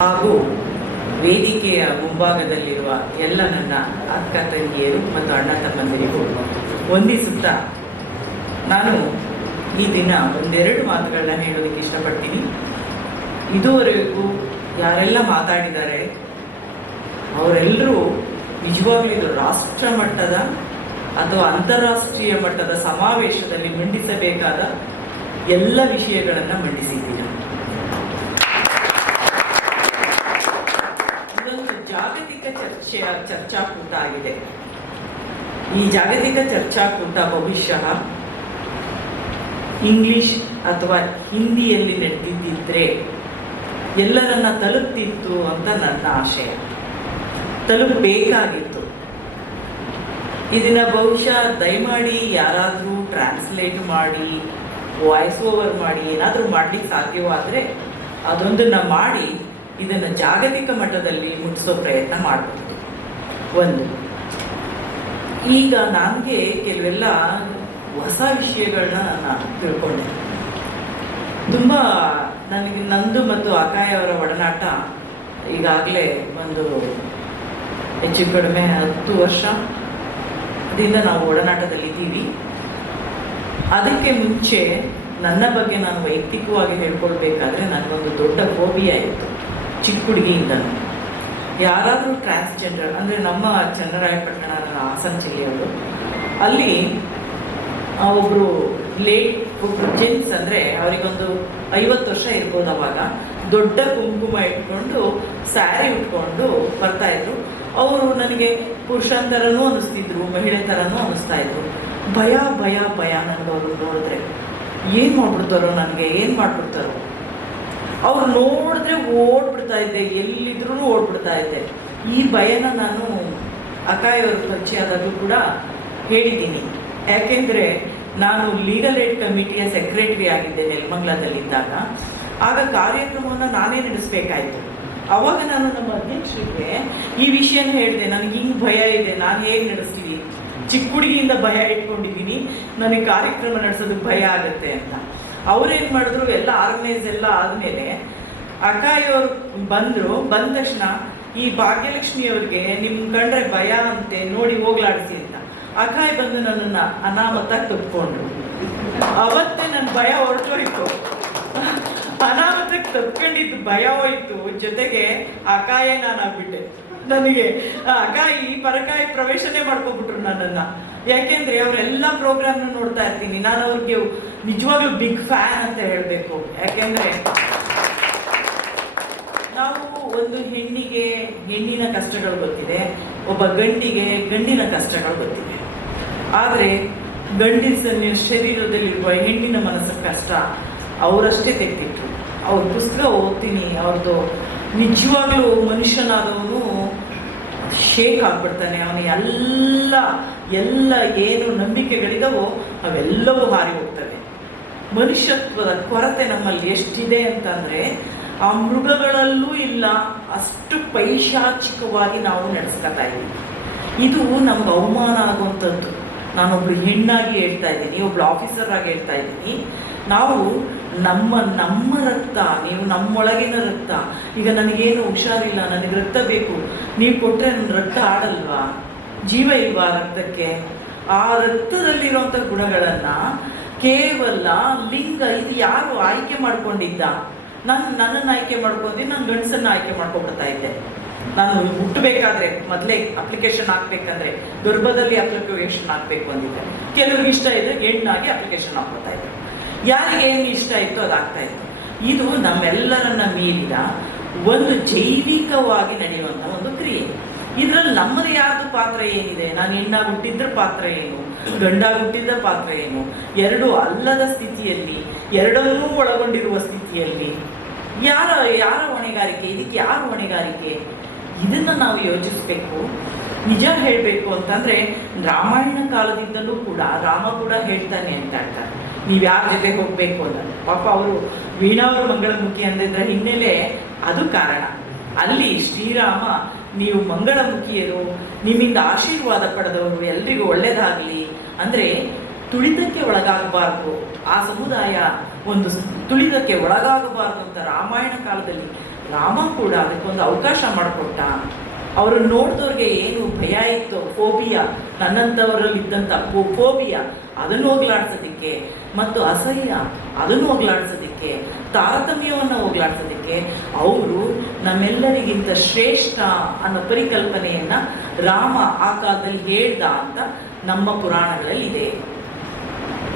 ಹಾಗೂ ವೇದಿಕೆಯ ಮುಂಭಾಗದಲ್ಲಿರುವ ಎಲ್ಲ ನನ್ನ ಅಕ್ಕ ತಂಗಿಯರು ಮತ್ತು ಅಣ್ಣ ತಮ್ಮಂದಿರಿಗೂ ವಂದಿಸುತ್ತಾ ನಾನು ಈ ದಿನ ಒಂದೆರಡು ಮಾತುಗಳನ್ನ ಹೇಳೋದಕ್ಕೆ ಇಷ್ಟಪಡ್ತೀನಿ. ಇದುವರೆಗೂ ಯಾರೆಲ್ಲ ಮಾತಾಡಿದ್ದಾರೆ, ಅವರೆಲ್ಲರೂ ನಿಜವಾಗ್ಲೂ ಇದು ರಾಷ್ಟ್ರ ಮಟ್ಟದ ಅಥವಾ ಅಂತಾರಾಷ್ಟ್ರೀಯ ಮಟ್ಟದ ಸಮಾವೇಶದಲ್ಲಿ ಮಂಡಿಸಬೇಕಾದ ಎಲ್ಲ ವಿಷಯಗಳನ್ನು ಮಂಡಿಸಿದ್ದೀರ ಇದೊಂದು ಜಾಗತಿಕ ಚರ್ಚೆಯ ಚರ್ಚಾಕೂಟ ಆಗಿದೆ ಈ ಜಾಗತಿಕ ಚರ್ಚಾಕೂಟ ಬಹುಶಃ ಇಂಗ್ಲಿಷ್ ಅಥವಾ ಹಿಂದಿಯಲ್ಲಿ ನಡೆದಿದ್ದರೆ ಎಲ್ಲರನ್ನ ತಲುಪ್ತಿತ್ತು ಅಂತ ನನ್ನ ಆಶಯ. ತಲುಪಬೇಕಾಗಿತ್ತು. ಇದನ್ನ ಬಹುಶಃ ದಯಮಾಡಿ ಯಾರಾದರೂ ಟ್ರಾನ್ಸ್ಲೇಟ್ ಮಾಡಿ ವಾಯ್ಸ್ ಓವರ್ ಮಾಡಿ, ಏನಾದರೂ ಮಾಡಲಿಕ್ಕೆ ಸಾಧ್ಯವಾದರೆ ಅದೊಂದನ್ನು ಮಾಡಿ ಇದನ್ನು ಜಾಗತಿಕ ಮಟ್ಟದಲ್ಲಿ ಮುಟ್ಟಿಸೋ ಪ್ರಯತ್ನ ಮಾಡಬಹುದು ಒಂದು. ಈಗ ನನಗೆ ಕೆಲವೆಲ್ಲ ಹೊಸ ವಿಷಯಗಳನ್ನ ನಾನು ತಿಳ್ಕೊಂಡೆ. ತುಂಬ ನನಗೆ ನಂದು ಮತ್ತು ಅಕಾಯವರ ಒಡನಾಟ ಈಗಾಗಲೇ ಒಂದು ಹೆಚ್ಚು ಕಡಿಮೆ ಹತ್ತು ವರ್ಷದಿಂದ ನಾವು ನಾವು ಒಡನಾಟದಲ್ಲಿದ್ದೀವಿ. ಅದಕ್ಕೆ ಮುಂಚೆ ನನ್ನ ಬಗ್ಗೆ ನಾನು ವೈಯಕ್ತಿಕವಾಗಿ ಹೇಳ್ಕೊಳ್ಬೇಕಾದ್ರೆ ನನಗೊಂದು ದೊಡ್ಡ ಫೋಬಿಯಾ ಚಿಕ್ಕ ಹುಡುಗಿಯಿಂದನೂ. ಯಾರಾದರೂ ಟ್ರಾನ್ಸ್ಜೆಂಡರ್ ಅಂದರೆ ನಮ್ಮ ಚನ್ನರಾಯಪಟ್ಟಣ ಹಾಸನ ಜಿಲ್ಲೆಯವರು, ಅಲ್ಲಿ ಒಬ್ಬರು ಲೇಟ್ ಒಬ್ಬರು ಜೆಂಟ್ಸ್ ಅಂದರೆ ಅವರಿಗೊಂದು ಐವತ್ತು ವರ್ಷ ಇರ್ಬೋದು ಅವಾಗ. ದೊಡ್ಡ ಕುಂಕುಮ ಇಟ್ಕೊಂಡು ಸ್ಯಾರಿ ಉಟ್ಕೊಂಡು ಬರ್ತಾಯಿದ್ರು ಅವರು ನನಗೆ ಪುರುಷನ ಥರನೂ ಅನ್ನಿಸ್ತಿದ್ರು, ಮಹಿಳೆ ಥರನೂ ಅನಿಸ್ತಾ ಇದ್ರು. ಭಯ ಭಯ ಭಯ ನನಗೆ ಅವರು ನೋಡಿದ್ರೆ. ಏನು ಮಾಡ್ಬಿಡ್ತಾರೋ ನನಗೆ, ಏನು ಮಾಡ್ಬಿಡ್ತಾರೋ. ಅವ್ರು ನೋಡಿದ್ರೆ ಓಡ್ಬಿಡ್ತಾ ಇದ್ದೆ ಎಲ್ಲಿದ್ರೂ ಓಡ್ಬಿಡ್ತಾ ಇದ್ದೆ. ಈ ಭಯನ ನಾನು ಅಕಾಯವ್ರ ಪರಿಚಯ ಕೂಡ ಹೇಳಿದ್ದೀನಿ. ಯಾಕೆಂದರೆ ನಾನು ಲೀಗಲ್ ಏಡ್ ಕಮಿಟಿಯ ಸೆಕ್ರೆಟರಿ ಆಗಿದ್ದೆ ನೆಲಮಂಗ್ಲದಲ್ಲಿದ್ದಾಗ. ಆಗ ಕಾರ್ಯಕ್ರಮವನ್ನು ನಾನೇ ನಡೆಸಬೇಕಾಯಿತು. ಅವಾಗ ನಾನು ನಮ್ಮ ಅಧ್ಯಕ್ಷರಿಗೆ ಈ ವಿಷಯನ ಹೇಳಿದೆ, ನನಗೆ ಹಿಂಗೆ ಭಯ ಇದೆ, ನಾನು ಹೇಗೆ ನಡೆಸ್ತೀವಿ? ಚಿಕ್ಕ ಹುಡುಗಿಯಿಂದ ಭಯ ಇಟ್ಕೊಂಡಿದ್ದೀನಿ. ನನಗೆ ಕಾರ್ಯಕ್ರಮ ನಡೆಸೋದಕ್ಕೆ ಭಯ ಆಗುತ್ತೆ ಅಂತ. ಅವ್ರೇನು ಮಾಡಿದ್ರು? ಎಲ್ಲ ಆರ್ಗನೈಸ್ ಎಲ್ಲ ಆದಮೇಲೆ ಅಕಾಯಿಯವ್ರು ಬಂದರು, ಬಂದ ತಕ್ಷಣ ಈ ಭಾಗ್ಯಲಕ್ಷ್ಮಿ ಅವ್ರಿಗೆ ನಿಮ್ ಕಂಡ್ರೆ ಭಯ ಅಂತೆ ನೋಡಿ ಹೋಗ್ಲಾಡಿಸಿ ಅಂತ. ಅಕಾಯ್ ಬಂದು ನನ್ನನ್ನ ಅನಾಮತ ತಪ್ಕೊಂಡ್ರು. ಅವತ್ತೇ ನನ್ನ ಭಯ ಹೊರಟೋಯ್ತು. ಅನಾಮತಕ್ಕೆ ತಪ್ಕೊಂಡಿದ್ದು ಭಯ ಹೋಯ್ತು. ಜೊತೆಗೆ ಅಕಾಯೇ ನಾನು ಆಗ್ಬಿಟ್ಟೆ. ನನಗೆ ಅಕಾಯಿ ಪರಕಾಯಿ ಪ್ರವೇಶನೇ ಮಾಡ್ಕೊಬಿಟ್ರು ನನ್ನನ್ನ. ಯಾಕೆಂದ್ರೆ ಅವರೆಲ್ಲ ಪ್ರೋಗ್ರಾಮ್ ನೋಡ್ತಾ ಇರ್ತೀನಿ. ನಾನು ಅವ್ರಿಗೆ ನಿಜವಾಗ್ಲೂ ಬಿಗ್ ಫ್ಯಾನ್ ಅಂತ ಹೇಳಬೇಕು. ಯಾಕೆಂದ್ರೆ ನಾವು ಒಂದು ಹೆಣ್ಣಿಗೆ ಹೆಣ್ಣಿನ ಕಷ್ಟಗಳು ಗೊತ್ತಿದೆ, ಒಬ್ಬ ಗಂಡಿಗೆ ಗಂಡಿನ ಕಷ್ಟಗಳು ಗೊತ್ತಿದೆ. ಆದರೆ ಗಂಡಿನ ಶರೀರದಲ್ಲಿರುವ ಹೆಣ್ಣಿನ ಮನಸ್ಸು ಕಷ್ಟ, ಅವರಷ್ಟೇ ತೆಗೆದಿಟ್ರು. ಅವ್ರ ಪುಸ್ತಕ ಓದ್ತೀನಿ ಅವ್ರದ್ದು ನಿಜವಾಗ್ಲೂ ಮನುಷ್ಯನಾದವನು ಶೇಕ್ ಆಗ್ಬಿಡ್ತಾನೆ ಅವನ. ಎಲ್ಲ ಎಲ್ಲ ಏನು ನಂಬಿಕೆಗಳಿದವೋ ಅವೆಲ್ಲವೂ ಹಾರಿ ಹೋಗ್ತವೆ. ಮನುಷ್ಯತ್ವದ ಕೊರತೆ ನಮ್ಮಲ್ಲಿ ಎಷ್ಟಿದೆ ಅಂತಂದರೆ, ಆ ಮೃಗಗಳಲ್ಲೂ ಇಲ್ಲ, ಅಷ್ಟು ಪೈಶಾಚಿಕವಾಗಿ ನಾವು ನಡೆಸ್ಕೊತಾ ಇದ್ದೀವಿ. ಇದು ನಮ್ಗೆ ಅವಮಾನ ಆಗುವಂಥದ್ದು. ನಾನೊಬ್ಳು ಹೆಣ್ಣಾಗಿ ಹೇಳ್ತಾ ಇದ್ದೀನಿ, ಒಬ್ಳು ಆಫೀಸರ್ ಆಗಿ ಹೇಳ್ತಾ ಇದ್ದೀನಿ. ನಾವು ನಮ್ಮ ನಮ್ಮ ರಕ್ತ, ನೀವು ನಮ್ಮೊಳಗಿನ ರಕ್ತ. ಈಗ ನನಗೇನು ಹುಷಾರಿಲ್ಲ, ನನಗೆ ರಕ್ತ ಬೇಕು. ನೀವು ಕೊಟ್ಟರೆ ನನ್ನ ರಕ್ತ ಆಡಲ್ವಾ? ಜೀವ ಇಲ್ವಾ ರಕ್ತಕ್ಕೆ? ಆ ರಕ್ತದಲ್ಲಿರುವಂಥ ಗುಣಗಳನ್ನು ಕೇವಲ ಲಿಂಗ, ಇದು ಯಾರು ಆಯ್ಕೆ ಮಾಡ್ಕೊಂಡಿದ್ದ? ನಾನು, ನನ್ನನ್ನು ಆಯ್ಕೆ ಮಾಡ್ಕೊಂಡಿ, ನಾನು ಗಂಡಸನ್ನು ಆಯ್ಕೆ ಮಾಡ್ಕೊಂಡ್ಬಿಡ್ತಾ ಇದ್ದೆ. ನಾನು ಹುಟ್ಟಬೇಕಾದ್ರೆ, ಮೊದಲೇ ಅಪ್ಲಿಕೇಶನ್ ಹಾಕ್ಬೇಕಂದ್ರೆ ದುರ್ಬದಲ್ಲಿ ಅಪ್ಲಿಕೇಶನ್ ಹಾಕ್ಬೇಕು ಅಂದಿದ್ದೆ. ಕೆಲವ್ರಿಗೆ ಇಷ್ಟ ಇದ್ರೆ ಹೆಣ್ಣಾಗಿ ಅಪ್ಲಿಕೇಶನ್ ಹಾಕ್ಕೊತಾ ಇದ್ದೆ. ಯಾರಿಗೆ ಏನು ಇಷ್ಟ ಇತ್ತು ಅದಾಗ್ತಾ ಇತ್ತು. ಇದು ನಮ್ಮೆಲ್ಲರನ್ನ ಮೀರಿದ ಒಂದು ಜೈವಿಕವಾಗಿ ನಡೆಯುವಂಥ ಒಂದು ಕ್ರಿಯೆ. ಇದರಲ್ಲಿ ನಮ್ಮದು ಯಾರ್ದು ಪಾತ್ರ ಏನಿದೆ? ನಾನು ಹೆಣ್ಣಾಗಿ ಹುಟ್ಟಿದ್ರ ಪಾತ್ರ ಏನು? ಗಂಡಾಗಿ ಹುಟ್ಟಿದ್ದ ಪಾತ್ರ ಏನು? ಎರಡು ಅಲ್ಲದ ಸ್ಥಿತಿಯಲ್ಲಿ, ಎರಡನ್ನೂ ಒಳಗೊಂಡಿರುವ ಸ್ಥಿತಿಯಲ್ಲಿ ಯಾರ ಯಾರ ಹೊಣೆಗಾರಿಕೆ? ಇದಕ್ಕೆ ಯಾರ ಹೊಣೆಗಾರಿಕೆ? ಇದನ್ನು ನಾವು ಯೋಚಿಸಬೇಕು. ನಿಜ ಹೇಳಬೇಕು ಅಂತಂದರೆ ರಾಮಾಯಣ ಕಾಲದಿಂದಲೂ ಕೂಡ ರಾಮ ಕೂಡ ಹೇಳ್ತಾನೆ ಅಂತ ಹೇಳ್ತಾರೆ ನೀವು ಯಾರ ಜೊತೆ ಹೋಗಬೇಕು ಅಂತ. ಪಾಪ ಅವರು ವೀಣಾವರ ಮಂಗಳಮುಖಿ ಅಂದಿದ್ರ ಹಿನ್ನೆಲೆ ಅದು ಕಾರಣ. ಅಲ್ಲಿ ಶ್ರೀರಾಮ, ನೀವು ಮಂಗಳಮುಖಿಯರು ನಿಮ್ಮಿಂದ ಆಶೀರ್ವಾದ ಪಡೆದವರು ಎಲ್ರಿಗೂ ಒಳ್ಳೇದಾಗಲಿ. ಅಂದ್ರೆ ತುಳಿತಕ್ಕೆ ಒಳಗಾಗಬಾರ್ದು. ಆ ಸಮುದಾಯ ಒಂದು ತುಳಿತಕ್ಕೆ ಒಳಗಾಗಬಾರ್ದು ಅಂತ ರಾಮಾಯಣ ಕಾಲದಲ್ಲಿ ರಾಮ ಕೂಡ ಅದಕ್ಕೊಂದು ಅವಕಾಶ ಮಾಡಿಕೊಟ್ಟ. ಅವರು ನೋಡಿದವ್ರಿಗೆ ಏನು ಭಯ ಇತ್ತು ಫೋಬಿಯಾ ನನ್ನಂಥವರಲ್ಲಿ ಇದ್ದಂಥ ಫೋಬಿಯಾ ಅದನ್ನು ಹೋಗ್ಲಾಡ್ಸೋದಕ್ಕೆ ಮತ್ತು ಅಸಹ್ಯ, ಅದನ್ನು ಹೋಗ್ಲಾಡ್ಸೋದಕ್ಕೆ, ತಾರತಮ್ಯವನ್ನು ಹೋಗ್ಲಾಡ್ಸೋದಕ್ಕೆ ಅವರು ನಮ್ಮೆಲ್ಲರಿಗಿಂತ ಶ್ರೇಷ್ಠ ಅನ್ನೋ ಪರಿಕಲ್ಪನೆಯನ್ನ ರಾಮ ಆ ಕಾಲದಲ್ಲಿ ಹೇಳ್ದ ಅಂತ ನಮ್ಮ ಪುರಾಣಗಳಲ್ಲಿ ಇದೆ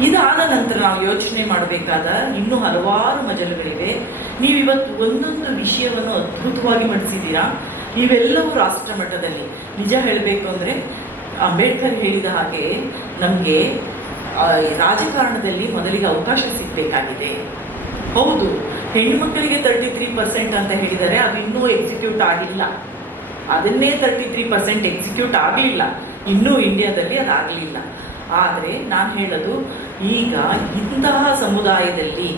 ಇದಾದ ನಂತರ ನಾವು ಯೋಚನೆ ಮಾಡಬೇಕಾದ ಇನ್ನೂ ಹಲವಾರು ಮಜಲುಗಳಿವೆ. ನೀವು ಇವತ್ತು ಒಂದೊಂದು ವಿಷಯವನ್ನು ಅದ್ಭುತವಾಗಿ ಮಂಡಿಸಿದ್ದೀರಾ? ಇವೆಲ್ಲವೂ ರಾಷ್ಟ್ರ ಮಟ್ಟದಲ್ಲಿ ನಿಜ ಹೇಳಬೇಕು ಅಂದರೆ ಅಂಬೇಡ್ಕರ್ ಹೇಳಿದ ಹಾಗೆ ನಮಗೆ ರಾಜಕಾರಣದಲ್ಲಿ ಮೊದಲಿಗೆ ಅವಕಾಶ ಸಿಗಬೇಕಾಗಿದೆ. ಹೌದು ಹೆಣ್ಣುಮಕ್ಕಳಿಗೆ ತರ್ಟಿ ತ್ರೀ ಪರ್ಸೆಂಟ್ ಅಂತ ಹೇಳಿದರೆ ಅದು ಇನ್ನೂ ಎಕ್ಸಿಕ್ಯೂಟ್ ಆಗಿಲ್ಲ. ಅದನ್ನೇ ತರ್ಟಿ ತ್ರೀ ಪರ್ಸೆಂಟ್ ಎಕ್ಸಿಕ್ಯೂಟ್ ಆಗಲಿಲ್ಲ. ಇನ್ನೂ ಇಂಡಿಯಾದಲ್ಲಿ ಅದಾಗಲಿಲ್ಲ. ಆದರೆ ನಾನು ಹೇಳೋದು, ಈಗ ಇಂತಹ ಸಮುದಾಯದಲ್ಲಿ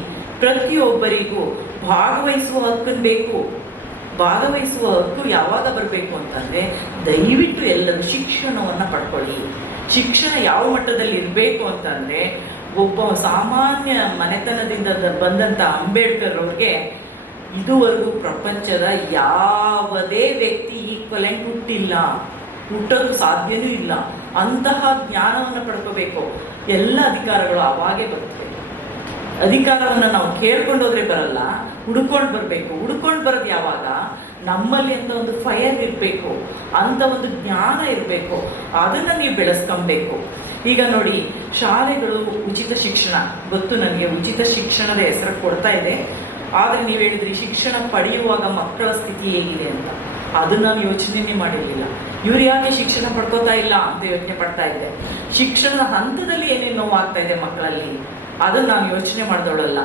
ಪ್ರತಿಯೊಬ್ಬರಿಗೂ ಭಾಗವಹಿಸುವ ಹಕ್ಕನ್ನು ಬೇಕು. ಭಾಗವಹಿಸುವ ಹಕ್ಕು ಯಾವಾಗ ಬರಬೇಕು ಅಂತಂದರೆ ದಯವಿಟ್ಟು ಎಲ್ಲರೂ ಶಿಕ್ಷಣವನ್ನು ಪಡ್ಕೊಳ್ಳಿ. ಶಿಕ್ಷಣ ಯಾವ ಮಟ್ಟದಲ್ಲಿ ಇರಬೇಕು ಅಂತಂದರೆ ಒಬ್ಬ ಸಾಮಾನ್ಯ ಮನೆತನದಿಂದ ಬಂದಂಥ ಅಂಬೇಡ್ಕರ್ ಅವ್ರಿಗೆ ಇದುವರೆಗೂ ಪ್ರಪಂಚದ ಯಾವುದೇ ವ್ಯಕ್ತಿ ಈಕ್ವಲೆಂಟ್ ಹುಟ್ಟಿಲ್ಲ. ಹುಟ್ಟೋದು ಸಾಧ್ಯನೂ ಇಲ್ಲ. ಅಂತಹ ಜ್ಞಾನವನ್ನು ಪಡ್ಕೋಬೇಕು. ಎಲ್ಲ ಅಧಿಕಾರಗಳು ಅವಾಗೇ ಬರ್ತವೆ ಅಧಿಕಾರವನ್ನು ನಾವು ಕೇಳ್ಕೊಂಡು ಹೋದ್ರೆ ಬರಲ್ಲ, ಹುಡ್ಕೊಂಡು ಬರಬೇಕು. ಹುಡ್ಕೊಂಡು ಬರೋದು ಯಾವಾಗ? ನಮ್ಮಲ್ಲಿ ಅಂತ ಒಂದು ಫೈರ್ ಇರಬೇಕು, ಅಂತ ಒಂದು ಜ್ಞಾನ ಇರಬೇಕು. ಅದನ್ನು ನೀವು ಬೆಳೆಸ್ಕೊಬೇಕು. ಈಗ ನೋಡಿ, ಶಾಲೆಗಳು ಉಚಿತ ಶಿಕ್ಷಣ. ಗೊತ್ತು ನನಗೆ ಉಚಿತ ಶಿಕ್ಷಣದ ಹೆಸರು ಕೊಡ್ತಾ ಇದೆ. ಆದರೆ ನೀವು ಹೇಳಿದ್ರಿ, ಶಿಕ್ಷಣ ಪಡೆಯುವಾಗ ಮಕ್ಕಳ ಸ್ಥಿತಿ ಹೇಗಿದೆ ಅಂತ. ಅದನ್ನ ನಾನು ಯೋಚನೆನೇ ಮಾಡಿರಲಿಲ್ಲ. ಇವ್ರು ಯಾಕೆ ಶಿಕ್ಷಣ ಪಡ್ಕೋತಾ ಇಲ್ಲ ಅಂತ ಯೋಚನೆ ಪಡ್ತಾ ಇದ್ದೆ. ಶಿಕ್ಷಣದ ಹಂತದಲ್ಲಿ ಏನೇನು ನೋವಾಗ್ತಾ ಇದೆ ಮಕ್ಕಳಲ್ಲಿ? ಅದನ್ನ ನಾನು ಯೋಚನೆ ಮಾಡಿದವಳಲ್ಲ.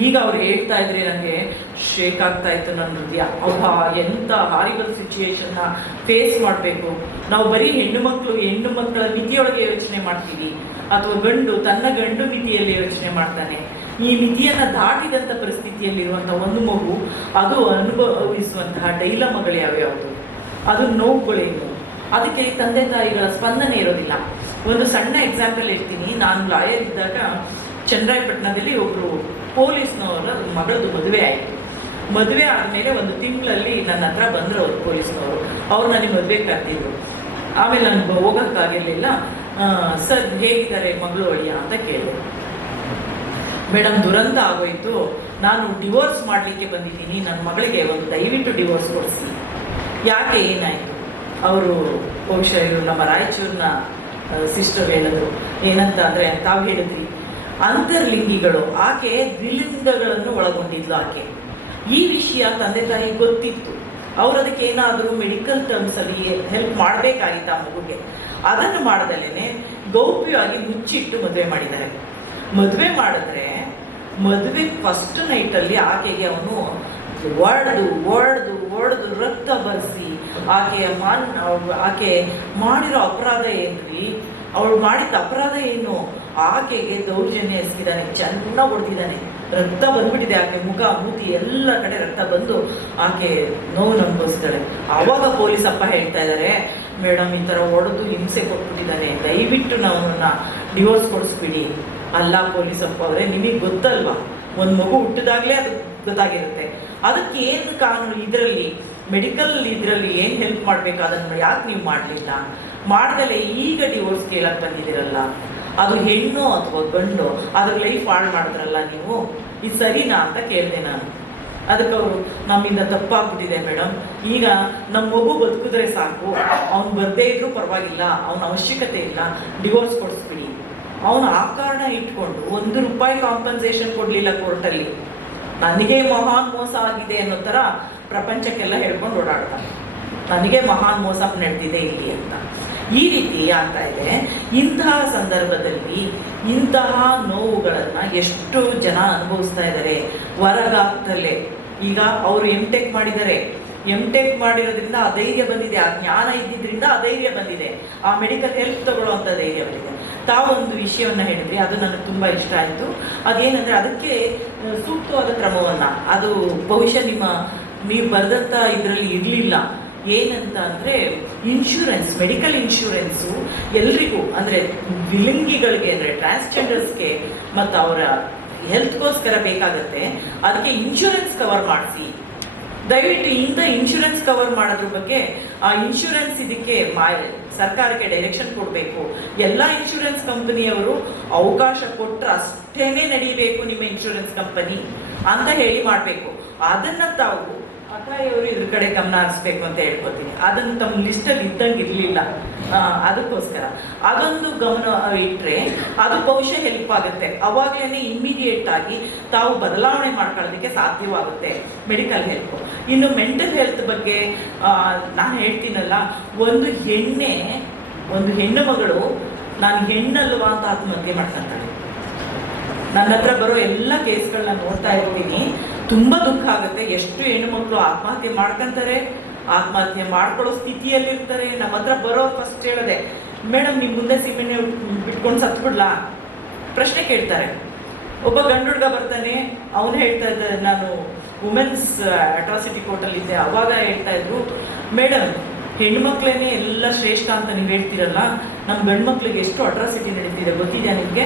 ಈಗ ಅವ್ರು ಹೇಳ್ತಾ ಇದ್ರೆ ನನಗೆ ಶೇಕ್ ಆಗ್ತಾ ಇತ್ತು ನನ್ನ ಹೃದಯ. ಅಬ್ಬಾ ಎಂಥ ಹಾರಿಬಲ್ ಸಿಚುಯೇಷನ್ನ ಫೇಸ್ ಮಾಡಬೇಕು. ನಾವು ಬರೀ ಹೆಣ್ಣು ಮಕ್ಕಳು ಹೆಣ್ಣು ಮಕ್ಕಳ ಮಿತಿಯೊಳಗೆ ಯೋಚನೆ ಮಾಡ್ತೀವಿ. ಅಥವಾ ಗಂಡು, ತನ್ನ ಗಂಡು ಮಿತಿಯಲ್ಲಿ ಯೋಚನೆ ಮಾಡ್ತಾನೆ. ಈ ಮಿತಿಯನ್ನ ದಾಟಿದಂಥ ಪರಿಸ್ಥಿತಿಯಲ್ಲಿರುವಂಥ ಒಂದು ಮಗು, ಅದು ಅನುಭವಿಸುವಂತಹ ಡೈಲಮಗಳು ಯಾವ್ಯಾವುದು ಅದು ನೋವುಗಳೇನು ಅದಕ್ಕೆ ತಂದೆ ತಾಯಿಗಳ ಸ್ಪಂದನೆ ಇರೋದಿಲ್ಲ. ಒಂದು ಸಣ್ಣ ಎಕ್ಸಾಂಪಲ್ ಇರ್ತೀನಿ ನಾನು ಲಾಯರ್ ಇದ್ದಾಗ ಚನ್ನರಾಯಪಟ್ಟಣದಲ್ಲಿ ಒಬ್ಬರು ಪೊಲೀಸ್ನವರ ಮಗಳದು ಮದುವೆ ಆಯಿತು. ಮದುವೆ ಆದಮೇಲೆ ಒಂದು ತಿಂಗಳಲ್ಲಿ ನನ್ನ ಹತ್ರ ಬಂದರು ಅವರು ಪೊಲೀಸ್ನವರು. ಅವ್ರು ನನಗೆ ಮದುವೆ ಕರೆದಿದ್ರು. ಆಮೇಲೆ ನನಗೆ ಹೋಗೋಕ್ಕಾಗಿರಲಿಲ್ಲ. ಸರ್, ಹೇಗಿದ್ದಾರೆ ಮಗಳು ಅಳಿಯ ಅಂತ ಕೇಳಿದೆ ಮೇಡಮ್, ದುರಂತ ಆಗೋಯ್ತು. ನಾನು ಡಿವೋರ್ಸ್ ಮಾಡಲಿಕ್ಕೆ ಬಂದಿದ್ದೀನಿ. ನನ್ನ ಮಗಳಿಗೆ ಒಂದು ದಯವಿಟ್ಟು ಡಿವೋರ್ಸ್ ಕೊಡಿಸಿ. ಯಾಕೆ ಏನಾಯಿತು? ಅವರು ಬಹುಶಃ ಇವರು ನಮ್ಮ ರಾಯಚೂರಿನ ಸಿಸ್ಟರ್ ಹೇಳಿದ್ರು. ಏನಂತ ಅಂದರೆ ತಾವು ಹೇಳಿದ್ರಿ ಅಂತರ್ಲಿಂಗಿಗಳು. ಆಕೆ ದ್ವಿಲಿಂಗಗಳನ್ನು ಒಳಗೊಂಡಿದ್ಲು ಆಕೆ. ಈ ವಿಷಯ ತಂದೆ ತಾಯಿ ಗೊತ್ತಿತ್ತು. ಅವ್ರ ಅದಕ್ಕೆ ಏನಾದರೂ ಮೆಡಿಕಲ್ ಟರ್ಮ್ಸಲ್ಲಿ ಹೆಲ್ಪ್ ಮಾಡಬೇಕಾಗಿತ್ತು ಆ ಮಗುಗೆ? ಅದನ್ನು ಮಾಡ್ದಲೇ ಗೌಪ್ಯವಾಗಿ ಮುಚ್ಚಿಟ್ಟು ಮದುವೆ ಮಾಡಿದ್ದಾರೆ. ಮದುವೆ ಮಾಡಿದ್ರೆ ಮದುವೆ ಫಸ್ಟ್ ನೈಟಲ್ಲಿ ಆಕೆಗೆ ಅವನು ಒಡೆದು ಒಡೆದು ಒಡೆದು ರಕ್ತ ಬರೆಸಿ ಆಕೆಯ ಮಾನ್, ಆಕೆ ಮಾಡಿರೋ ಅಪರಾಧ ಏನ್ರಿ? ಅವಳು ಮಾಡಿದ ಅಪರಾಧ ಏನು? ಆಕೆಗೆ ದೌರ್ಜನ್ಯ ಎಸಗಿದ್ದಾನೆ ಚೆನ್ನಾಗಿ ಹೊಡೆದಿದ್ದಾನೆ. ರಕ್ತ ಬಂದ್ಬಿಟ್ಟಿದೆ ಆಕೆ, ಮುಖ, ಮೂತಿ, ಎಲ್ಲ ಕಡೆ ರಕ್ತ ಬಂದು ಆಕೆ ನೋವು ಅನುಭವಿಸ್ತಾಳೆ. ಆವಾಗ ಪೊಲೀಸ್ ಅಪ್ಪ ಹೇಳ್ತಾ ಇದ್ದಾರೆ ಮೇಡಮ್ ಈ ಥರ ಹೊಡೆದು ಹಿಂಸೆ ಕೊಟ್ಬಿಟ್ಟಿದ್ದಾನೆ. ದಯವಿಟ್ಟು ನಾವು ಡಿವೋರ್ಸ್ ಕೊಡಿಸ್ಬಿಡಿ. ಅಲ್ಲ ಪೊಲೀಸ್ ಅಪ್ಪ ಅವರೇ, ನಿಮಗೆ ಗೊತ್ತಲ್ವಾ? ಒಂದು ಮಗು ಹುಟ್ಟಿದಾಗಲೇ ಅದು ಗೊತ್ತಾಗಿರುತ್ತೆ. ಅದಕ್ಕೆ ಏನು ಕಾನೂನು ಇದರಲ್ಲಿ, ಮೆಡಿಕಲ್ ಇದರಲ್ಲಿ ಏನು ಹೆಲ್ಪ್ ಮಾಡಬೇಕು? ಅದನ್ನು ಯಾಕೆ ನೀವು ಮಾಡಲಿಲ್ಲ? ಮಾಡ್ದಲೇ ಈಗ ಡಿವೋರ್ಸ್ ಕೇಳಕ್ಕೆ ಬಂದಿದ್ದೀರಲ್ಲ? ಅದು ಹೆಣ್ಣು ಅಥವಾ ಗಂಡು ಅದ್ರ ಲೈಫ್ ಹಾಳು ಮಾಡಿದ್ರಲ್ಲ ನೀವು? ಇದು ಸರಿನಾ ಅಂತ ಕೇಳಿದೆ ನಾನು. ಅದಕ್ಕೆ ಅವರು ನಮ್ಮಿಂದ ತಪ್ಪಾಗ್ಬಿಟ್ಟಿದೆ ಮೇಡಮ್. ಈಗ ನಮ್ಮ ಮಗು ಬದುಕಿದ್ರೆ ಸಾಕು, ಅವ್ನು ಬರ್ದೇ ಇದ್ರೂ ಪರವಾಗಿಲ್ಲ, ಅವನ ಅವಶ್ಯಕತೆ ಇಲ್ಲ ಡಿವೋರ್ಸ್ ಕೊಡಿಸ್ಬಿಡಿ. ಅವನು ಆ ಕಾರಣ ಇಟ್ಕೊಂಡು ಒಂದು ರೂಪಾಯಿ ಕಾಂಪನ್ಸೇಷನ್ ಕೊಡಲಿಲ್ಲ ಕೋರ್ಟಲ್ಲಿ ನನಗೆ ಮಹಾನ್ ಮೋಸ ಆಗಿದೆ ಅನ್ನೋ ಥರ ಪ್ರಪಂಚಕ್ಕೆಲ್ಲ ಹೇಳ್ಕೊಂಡು ಓಡಾಡ್ತಾನೆ ನನಗೆ ಮಹಾನ್ ಮೋಸ ನಡೆದಿದೆ ಇಲ್ಲಿ ಅಂತ. ಈ ರೀತಿ ಆಗ್ತಾ ಇದೆ. ಇಂತಹ ಸಂದರ್ಭದಲ್ಲಿ ಇಂತಹ ನೋವುಗಳನ್ನು ಎಷ್ಟು ಜನ ಅನುಭವಿಸ್ತಾ ಇದ್ದಾರೆ. ಹೊರಗಾಗ್ತಲೇ ಈಗ ಅವರು ಎಂ ಟೆಕ್ ಮಾಡಿದ್ದಾರೆ. ಎಂ ಟೆಕ್ ಮಾಡಿರೋದ್ರಿಂದ ಆ ಧೈರ್ಯ ಬಂದಿದೆ. ಆ ಜ್ಞಾನ ಇದ್ದಿದ್ದರಿಂದ ಆ ಧೈರ್ಯ ಬಂದಿದೆ. ಆ ಮೆಡಿಕಲ್ ಹೆಲ್ಪ್ ತಗೊಳ್ಳುವಂಥ ಧೈರ್ಯ ಬಂದಿದೆ. ತಾವೊಂದು ವಿಷಯವನ್ನು ಹೇಳಿದ್ರಿ. ಅದು ನನಗೆ ತುಂಬ ಇಷ್ಟ ಆಯಿತು. ಅದೇನಂದರೆ ಅದಕ್ಕೆ ಸೂಕ್ತವಾದ ಕ್ರಮವನ್ನು. ಅದು ಬಹುಶಃ ನಿಮ್ಮ, ನೀವು ಬರೆದಂಥ ಇದರಲ್ಲಿ ಇರಲಿಲ್ಲ. ಏನಂತ ಅಂದರೆ ಇನ್ಶೂರೆನ್ಸ್ ಮೆಡಿಕಲ್ ಇನ್ಶೂರೆನ್ಸು ಎಲ್ರಿಗೂ, ಅಂದರೆ ವಿಲಿಂಗಿಗಳಿಗೆ, ಅಂದರೆ ಟ್ರಾನ್ಸ್ಜೆಂಡರ್ಸ್ಗೆ ಮತ್ತು ಅವರ ಹೆಲ್ತ್ಗೋಸ್ಕರ ಬೇಕಾಗುತ್ತೆ. ಅದಕ್ಕೆ ಇನ್ಶೂರೆನ್ಸ್ ಕವರ್ ಮಾಡಿಸಿ. ದಯವಿಟ್ಟು ಇಂಥ ಇನ್ಶೂರೆನ್ಸ್ ಕವರ್ ಮಾಡೋದ್ರ ಬಗ್ಗೆ, ಆ ಇನ್ಶೂರೆನ್ಸ್ ಇದಕ್ಕೆ ಮಾ, ಸರ್ಕಾರಕ್ಕೆ ಡೈರೆಕ್ಷನ್ ಕೊಡಬೇಕು. ಎಲ್ಲ ಇನ್ಶೂರೆನ್ಸ್ ಕಂಪನಿಯವರು ಅವಕಾಶ ಕೊಟ್ಟರೆ ಅಷ್ಟೇನೆ ನಡೀಬೇಕು ನಿಮ್ಮ ಇನ್ಶೂರೆನ್ಸ್ ಕಂಪನಿ ಅಂತ ಹೇಳಿ ಮಾಡಬೇಕು. ಅದನ್ನ ತಾವು ಅಕಾಯಿಯವರು ಇದ್ರ ಕಡೆ ಗಮನ ಹರಿಸ್ಬೇಕು ಅಂತ ಹೇಳ್ಕೊತೀನಿ. ಅದನ್ನು ತಮ್ಮ ಲಿಸ್ಟಲ್ಲಿ ಇದ್ದಂಗೆ ಇರಲಿಲ್ಲ. ಅದಕ್ಕೋಸ್ಕರ. ಅದೊಂದು ಗಮನ ಇಟ್ಟರೆ ಅದು ಬಹುಶಃ ಹೆಲ್ಪ್ ಆಗುತ್ತೆ. ಅವಾಗಲೇ ಇಮ್ಮಿಡಿಯೇಟ್ ಆಗಿ ತಾವು ಬದಲಾವಣೆ ಮಾಡ್ಕೊಳ್ಳೋದಕ್ಕೆ ಸಾಧ್ಯವಾಗುತ್ತೆ ಮೆಡಿಕಲ್ ಹೆಲ್ಪ್ ಇನ್ನು ಮೆಂಟಲ್ ಹೆಲ್ತ್ ಬಗ್ಗೆ ನಾನು ಹೇಳ್ತೀನಲ್ಲ, ಒಂದು ಹೆಣ್ಣೆ, ಒಂದು ಹೆಣ್ಣು ಮಗಳು ನಾನು ಹೆಣ್ಣಲ್ವಾ ಅಂತ ಆತ್ಮಹತ್ಯೆ ಮಾಡ್ಕೊಂತಾಳೆ. ನನ್ನ ಹತ್ರ ಬರೋ ಎಲ್ಲ ಕೇಸ್ಗಳನ್ನ ನೋಡ್ತಾ ಇರ್ತೀನಿ. ತುಂಬಾ ದುಃಖ ಆಗುತ್ತೆ. ಎಷ್ಟು ಹೆಣ್ಣುಮಕ್ಳು ಆತ್ಮಹತ್ಯೆ ಮಾಡ್ಕೊಂತಾರೆ, ಆತ್ಮಹತ್ಯೆ ಮಾಡ್ಕೊಳ್ಳೋ ಸ್ಥಿತಿಯಲ್ಲಿ ಇರ್ತಾರೆ ನಮ್ಮ ಹತ್ರ ಬರೋ ಫಸ್ಟ್ ಹೇಳದೆ, ಮೇಡಮ್ ನಿಮ್ಮ ಮುಂದೆ ಸಿಮೆಣ್ಣೆ ಬಿಟ್ಕೊಂಡು ಸತ್ಬಿಡ್ಲಾ? ಪ್ರಶ್ನೆ ಕೇಳ್ತಾರೆ. ಒಬ್ಬ ಗಂಡು ಹುಡುಗ ಬರ್ತಾನೆ, ಅವನು ಹೇಳ್ತಾ ಇದ್ದ, ನಾನು ವುಮೆನ್ಸ್ ಅಟ್ರಾಸಿಟಿ ಕೋರ್ಟಲ್ಲಿ ಇದ್ದೆ. ಅವಾಗ ಹೇಳ್ತಾ ಇದ್ರು, ಮೇಡಮ್ ಹೆಣ್ಮಕ್ಳೇನೆ ಎಲ್ಲ ಶ್ರೇಷ್ಠ ಅಂತ ನೀವು ಹೇಳ್ತೀರಲ್ಲ ನಮ್ಮ ಗಂಡು ಮಕ್ಳಿಗೆ ಎಷ್ಟು ಅಟ್ರಾಸಿಟಿ ನಡೀತಿದೆ ಗೊತ್ತಿದೆಯಾ ನಿಮಗೆ?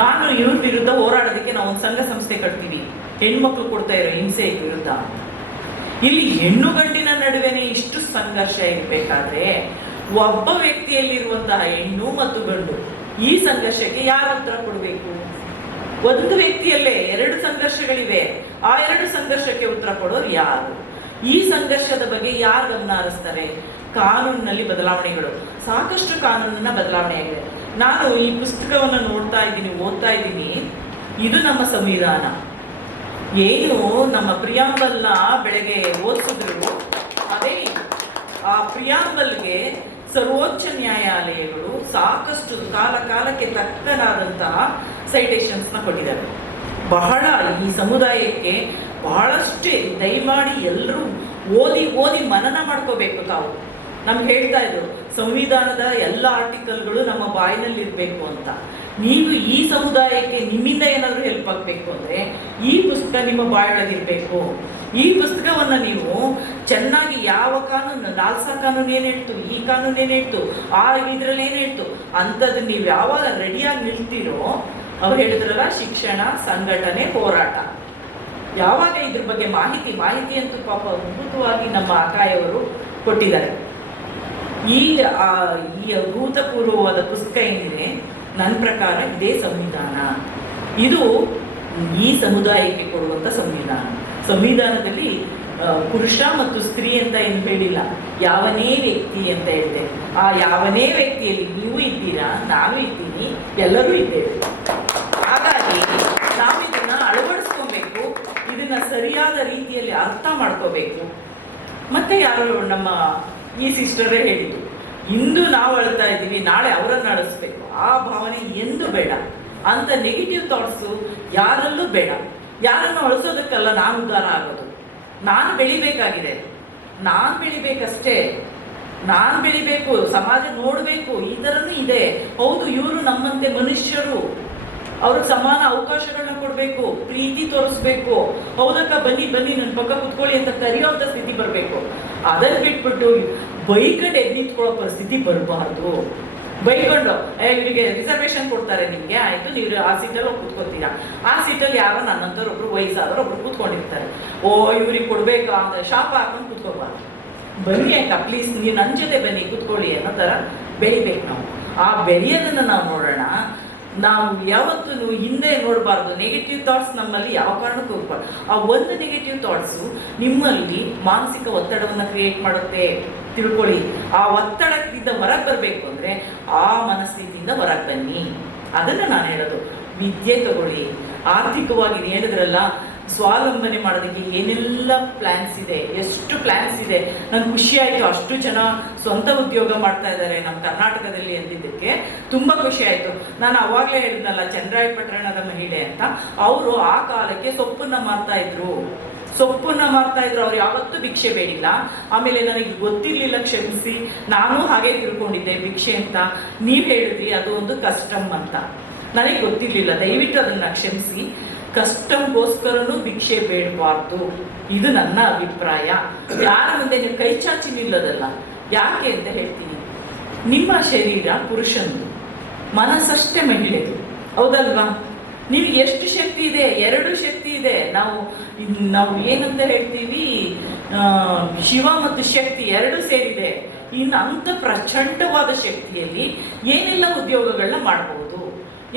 ನಾನು ಇವ್ರ ವಿರುದ್ಧ ಹೋರಾಡೋದಕ್ಕೆ ನಾವು ಒಂದು ಸಂಘ ಸಂಸ್ಥೆ ಕಟ್ತೀವಿ. ಹೆಣ್ಮಕ್ಳು ಕೊಡ್ತಾ ಇರೋ ಹಿಂಸೆ ವಿರುದ್ಧ. ಇಲ್ಲಿ ಹೆಣ್ಣು ಗಂಡಿನ ನಡುವೆನೆ ಇಷ್ಟು ಸಂಘರ್ಷ ಇರಬೇಕಾದ್ರೆ ಒಬ್ಬ ವ್ಯಕ್ತಿಯಲ್ಲಿರುವಂತಹ ಹೆಣ್ಣು ಮತ್ತು ಗಂಡು ಈ ಸಂಘರ್ಷಕ್ಕೆ ಯಾರು ಉತ್ತರ ಕೊಡಬೇಕು? ಒಂದು ವ್ಯಕ್ತಿಯಲ್ಲೇ ಎರಡು ಸಂಘರ್ಷಗಳಿವೆ. ಆ ಎರಡು ಸಂಘರ್ಷಕ್ಕೆ ಉತ್ತರ ಕೊಡೋರು ಯಾರು? ಈ ಸಂಘರ್ಷದ ಬಗ್ಗೆ ಯಾರು ಗಮನ ಹರಿಸ್ತಾರೆ ಕಾನೂನಿನಲ್ಲಿ ಬದಲಾವಣೆಗಳು. ಸಾಕಷ್ಟು ಕಾನೂನಿನ ಬದಲಾವಣೆ ಆಗಿದೆ ನಾನು ಈ ಪುಸ್ತಕವನ್ನು ನೋಡ್ತಾ ಇದ್ದೀನಿ, ಓದ್ತಾ ಇದ್ದೀನಿ. ಇದು ನಮ್ಮ ಸಂವಿಧಾನ. ಏನು ನಮ್ಮ ಪ್ರಿಯಾಂಬಲ್ನ ಬೆಳಗ್ಗೆ ಓದಿಸಿದ್ರು? ಅದೇ ಆ ಪ್ರಿಯಾಂಬಲ್ಗೆ ಸರ್ವೋಚ್ಚ ನ್ಯಾಯಾಲಯಗಳು ಸಾಕಷ್ಟು ಕಾಲ ಕಾಲಕ್ಕೆ ತಕ್ಕನಾದಂತಹ ಸೈಟೇಷನ್ಸ್ನ ಕೊಟ್ಟಿದ್ದಾರೆ. ಬಹಳ ಈ ಸಮುದಾಯಕ್ಕೆ ಬಹಳಷ್ಟು ದಯಮಾಡಿ ಎಲ್ಲರೂ ಓದಿ ಓದಿ ಮನನ ಮಾಡ್ಕೋಬೇಕು ತಾವು. ನಮ್ಗೆ ಹೇಳ್ತಾ ಇದ್ರು, ಸಂವಿಧಾನದ ಎಲ್ಲ ಆರ್ಟಿಕಲ್ಗಳು ನಮ್ಮ ಬಾಯಿನಲ್ಲಿ ಇರಬೇಕು ಅಂತ. ನೀವು ಈ ಸಮುದಾಯಕ್ಕೆ ನಿಮ್ಮಿಂದ ಏನಾದರೂ ಹೆಲ್ಪ್ ಆಗಬೇಕು ಅಂದರೆ ಈ ಪುಸ್ತಕ ನಿಮ್ಮ ಬಾಯೊಳಗಿರಬೇಕು. ಈ ಪುಸ್ತಕವನ್ನು ನೀವು ಚೆನ್ನಾಗಿ ಯಾವ ಕಾನೂನು ನಾಲ್ಸಾ ಕಾನೂನು ಏನು ಈ ಕಾನೂನು ಏನು ಹೇಳ್ತು ಆ ಇದರಲ್ಲಿ ಏನು ಹೇಳ್ತು ಅಂಥದ್ದು ನೀವು ಯಾವಾಗ ರೆಡಿಯಾಗಿ ನಿಲ್ತೀರೋ, ಅವ್ರು ಹೇಳಿದ್ರಲ್ಲ ಶಿಕ್ಷಣ, ಸಂಘಟನೆ, ಹೋರಾಟ. ಯಾವಾಗ ಇದ್ರ ಬಗ್ಗೆ ಮಾಹಿತಿ ಮಾಹಿತಿ ಅಂತೂ ಪಾಪ ಅದ್ಭುತವಾಗಿ ನಮ್ಮ ಅಕಾಯವರು ಕೊಟ್ಟಿದ್ದಾರೆ. ಈ ಅಭೂತಪೂರ್ವವಾದ ಪುಸ್ತಕ ಏನಿದೆ ನನ್ನ ಪ್ರಕಾರ ಇದೇ ಸಂವಿಧಾನ. ಇದು ಈ ಸಮುದಾಯಕ್ಕೆ ಕೊಡುವಂಥ ಸಂವಿಧಾನ. ಸಂವಿಧಾನದಲ್ಲಿ ಪುರುಷ ಮತ್ತು ಸ್ತ್ರೀ ಅಂತ ಏನು ಹೇಳಿಲ್ಲ. ಯಾವನೇ ವ್ಯಕ್ತಿ ಅಂತ ಹೇಳಿದೆ ಆ ಯಾವನೇ ವ್ಯಕ್ತಿಯಲ್ಲಿ ನೀವು ಇದ್ದೀರಾ, ನಾನು ಇದ್ದೀನಿ, ಎಲ್ಲರೂ ಇದ್ದೇವೆ. ಹಾಗಾಗಿ ನಾವು ಇದನ್ನ ಅಳವಡಿಸ್ಕೊಬೇಕು, ಇದನ್ನ ಸರಿಯಾದ ರೀತಿಯಲ್ಲಿ ಅರ್ಥ ಮಾಡ್ಕೋಬೇಕು. ಮತ್ತೆ ಯಾರು ನಮ್ಮ ಈ ಸಿಸ್ಟರೇ ಹೇಳಿದ್ದು? ಇಂದು ನಾವು ಅಳ್ತಾ ಇದ್ದೀವಿ, ನಾಳೆ ಅವರನ್ನು ಅಳಿಸ್ಬೇಕು ಆ ಭಾವನೆ ಎಂದು ಬೇಡ. ಅಂತ ನೆಗೆಟಿವ್ ಥಾಟ್ಸು ಯಾರಲ್ಲೂ ಬೇಡ. ಯಾರನ್ನು ಅಳಿಸೋದಕ್ಕಲ್ಲ ನಾನು ಉದ್ಧಾರ ಆಗೋದು. ನಾನು ಬೆಳಿಬೇಕಾಗಿದೆ. ನಾನು ಬೆಳಿಬೇಕಷ್ಟೇ. ನಾನು ಬೆಳಿಬೇಕು. ಸಮಾಜ ನೋಡಬೇಕು. ಈ ಥರನೂ ಇದೆ. ಹೌದು, ಇವರು ನಮ್ಮಂತೆ ಮನುಷ್ಯರು. ಅವ್ರಿಗೆ ಸಮಾನ ಅವಕಾಶಗಳನ್ನ ಕೊಡಬೇಕು. ಪ್ರೀತಿ ತೋರಿಸ್ಬೇಕು. ಹೌದಕ್ಕ, ಬನ್ನಿ ಬನ್ನಿ, ನನ್ನ ಪಕ್ಕ ಕುತ್ಕೊಳ್ಳಿ ಅಂತ ಕರೆಯೋಂಥ ಸ್ಥಿತಿ ಬರಬೇಕು. ಅದನ್ನು ಬಿಟ್ಬಿಟ್ಟು ಬೈಕಂಡು ಎದ್ದು ನಿಂತ್ಕೊಳ್ಳೋ ಪರಿಸ್ಥಿತಿ ಬರಬಾರ್ದು. ಬೈಕೊಂಡು ಇವರಿಗೆ ರಿಸರ್ವೇಶನ್ ಕೊಡ್ತಾರೆ ನಿಮಗೆ, ಆಯಿತು, ನೀವು ಆ ಸೀಟಲ್ಲಿ ಹೋಗಿ ಕೂತ್ಕೊತೀರಾ? ಆ ಸೀಟಲ್ಲಿ ಯಾರೋ ನನ್ನಂಥವ್ರು ಒಬ್ರು ವಯಸ್ಸಾದವ್ರು ಒಬ್ರು ಕೂತ್ಕೊಂಡಿರ್ತಾರೆ. ಓ, ಇವ್ರಿಗೆ ಕೊಡಬೇಕು? ಅಂತ ಶಾಪ ಹಾಕೊಂಡು ಕೂತ್ಕೋಬಾರ್ದು. ಬನ್ನಿ ಅಂತ ಪ್ಲೀಸ್ ನೀವು ನನ್ನ ಜೊತೆ ಬನ್ನಿ, ಕೂತ್ಕೊಳ್ಳಿ ಅನ್ನೋ ಥರ ಬೆಳಿಬೇಕು ನಾವು. ಆ ಬೆಳೆಯೋದನ್ನು ನಾವು ನೋಡೋಣ. ನಾವು ಯಾವತ್ತೂ ಹಿಂದೆ ನೋಡಬಾರ್ದು. ನೆಗೆಟಿವ್ ಥಾಟ್ಸ್ ನಮ್ಮಲ್ಲಿ ಯಾವ ಕಾರಣಕ್ಕೂ ಹೋಗ್ಬಾರ್ದು. ಆ ಒಂದು ನೆಗೆಟಿವ್ ಥಾಟ್ಸು ನಿಮ್ಮಲ್ಲಿ ಮಾನಸಿಕ ಒತ್ತಡವನ್ನು ಕ್ರಿಯೇಟ್ ಮಾಡುತ್ತೆ. ತಿಳ್ಕೊಳ್ಳಿ. ಆ ಒತ್ತಡದಿಂದ ಹೊರಗೆ ಬರಬೇಕು ಅಂದರೆ ಆ ಮನಸ್ಥಿತಿಯಿಂದ ಹೊರಗೆ ಬನ್ನಿ. ಅದನ್ನು ನಾನು ಹೇಳೋದು. ವಿದ್ಯೆ ತಗೊಳ್ಳಿ. ಆರ್ಥಿಕವಾಗಿ ಹೇಳಿದ್ರಲ್ಲ, ಸ್ವಾವಲಂಬನೆ ಮಾಡೋದಕ್ಕೆ ಏನೆಲ್ಲ ಪ್ಲ್ಯಾನ್ಸ್ ಇದೆ, ಎಷ್ಟು ಪ್ಲ್ಯಾನ್ಸ್ ಇದೆ. ನಂಗೆ ಖುಷಿ ಆಯಿತು. ಅಷ್ಟು ಜನ ಸ್ವಂತ ಉದ್ಯೋಗ ಮಾಡ್ತಾ ಇದ್ದಾರೆ ನಮ್ಮ ಕರ್ನಾಟಕದಲ್ಲಿ ಅಂದಿದ್ದಕ್ಕೆ ತುಂಬ ಖುಷಿ ಆಯಿತು. ನಾನು ಅವಾಗಲೇ ಹೇಳಿದ್ನಲ್ಲ, ಚಂದ್ರಾಯಪಟ್ಟಣದ ಮಹಿಳೆ ಅಂತ, ಅವರು ಆ ಕಾಲಕ್ಕೆ ಸೊಪ್ಪನ್ನ ಮಾರ್ತಾ ಇದ್ರು. ಸೊಪ್ಪನ್ನ ಮಾರ್ತಾ ಇದ್ರು, ಅವ್ರು ಯಾವತ್ತೂ ಭಿಕ್ಷೆ ಬೇಡಿಲ್ಲ. ಆಮೇಲೆ ನನಗೆ ಗೊತ್ತಿರಲಿಲ್ಲ ಕ್ಷಮಿಸಿ, ನಾನು ಹಾಗೆ ತಿಳ್ಕೊಂಡಿದ್ದೆ, ಭಿಕ್ಷೆ ಅಂತ. ನೀವು ಹೇಳಿದ್ರಿ, ಅದು ಒಂದು ಕಸ್ಟಮ್ ಅಂತ. ನನಗೆ ಗೊತ್ತಿರಲಿಲ್ಲ, ದಯವಿಟ್ಟು ಅದನ್ನ ಕ್ಷಮಿಸಿ. ಕಸ್ಟಮ್ಗೋಸ್ಕರನೂ ಭಿಕ್ಷೆ ಬೇಡಬಾರ್ದು. ಇದು ನನ್ನ ಅಭಿಪ್ರಾಯ. ಯಾರ ಮುಂದೆ ನೀವು ಕೈ ಚಾಚಿ ನಿಲ್ಲೋದಲ್ಲ ಯಾಕೆ ಅಂತ ಹೇಳ್ತೀನಿ. ನಿಮ್ಮ ಶರೀರ ಪುರುಷಂದು ಮನಸ್ಸಷ್ಟೇ ಮಹಿಳೆದು ಹೌದಲ್ವಾ? ನಿಮ್ಗೆ ಎಷ್ಟು ಶಕ್ತಿ ಇದೆ? ಎರಡು ಶಕ್ತಿ ಇದೆ. ನಾವು ನಾವು ಏನಂತ ಹೇಳ್ತೀವಿ ಶಿವ ಮತ್ತು ಶಕ್ತಿ ಎರಡು ಸೇರಿದೆ. ಇನ್ನು ಅಂಥ ಪ್ರಚಂಡವಾದ ಶಕ್ತಿಯಲ್ಲಿ ಏನೆಲ್ಲ ಉದ್ಯೋಗಗಳನ್ನ ಮಾಡಬಹುದು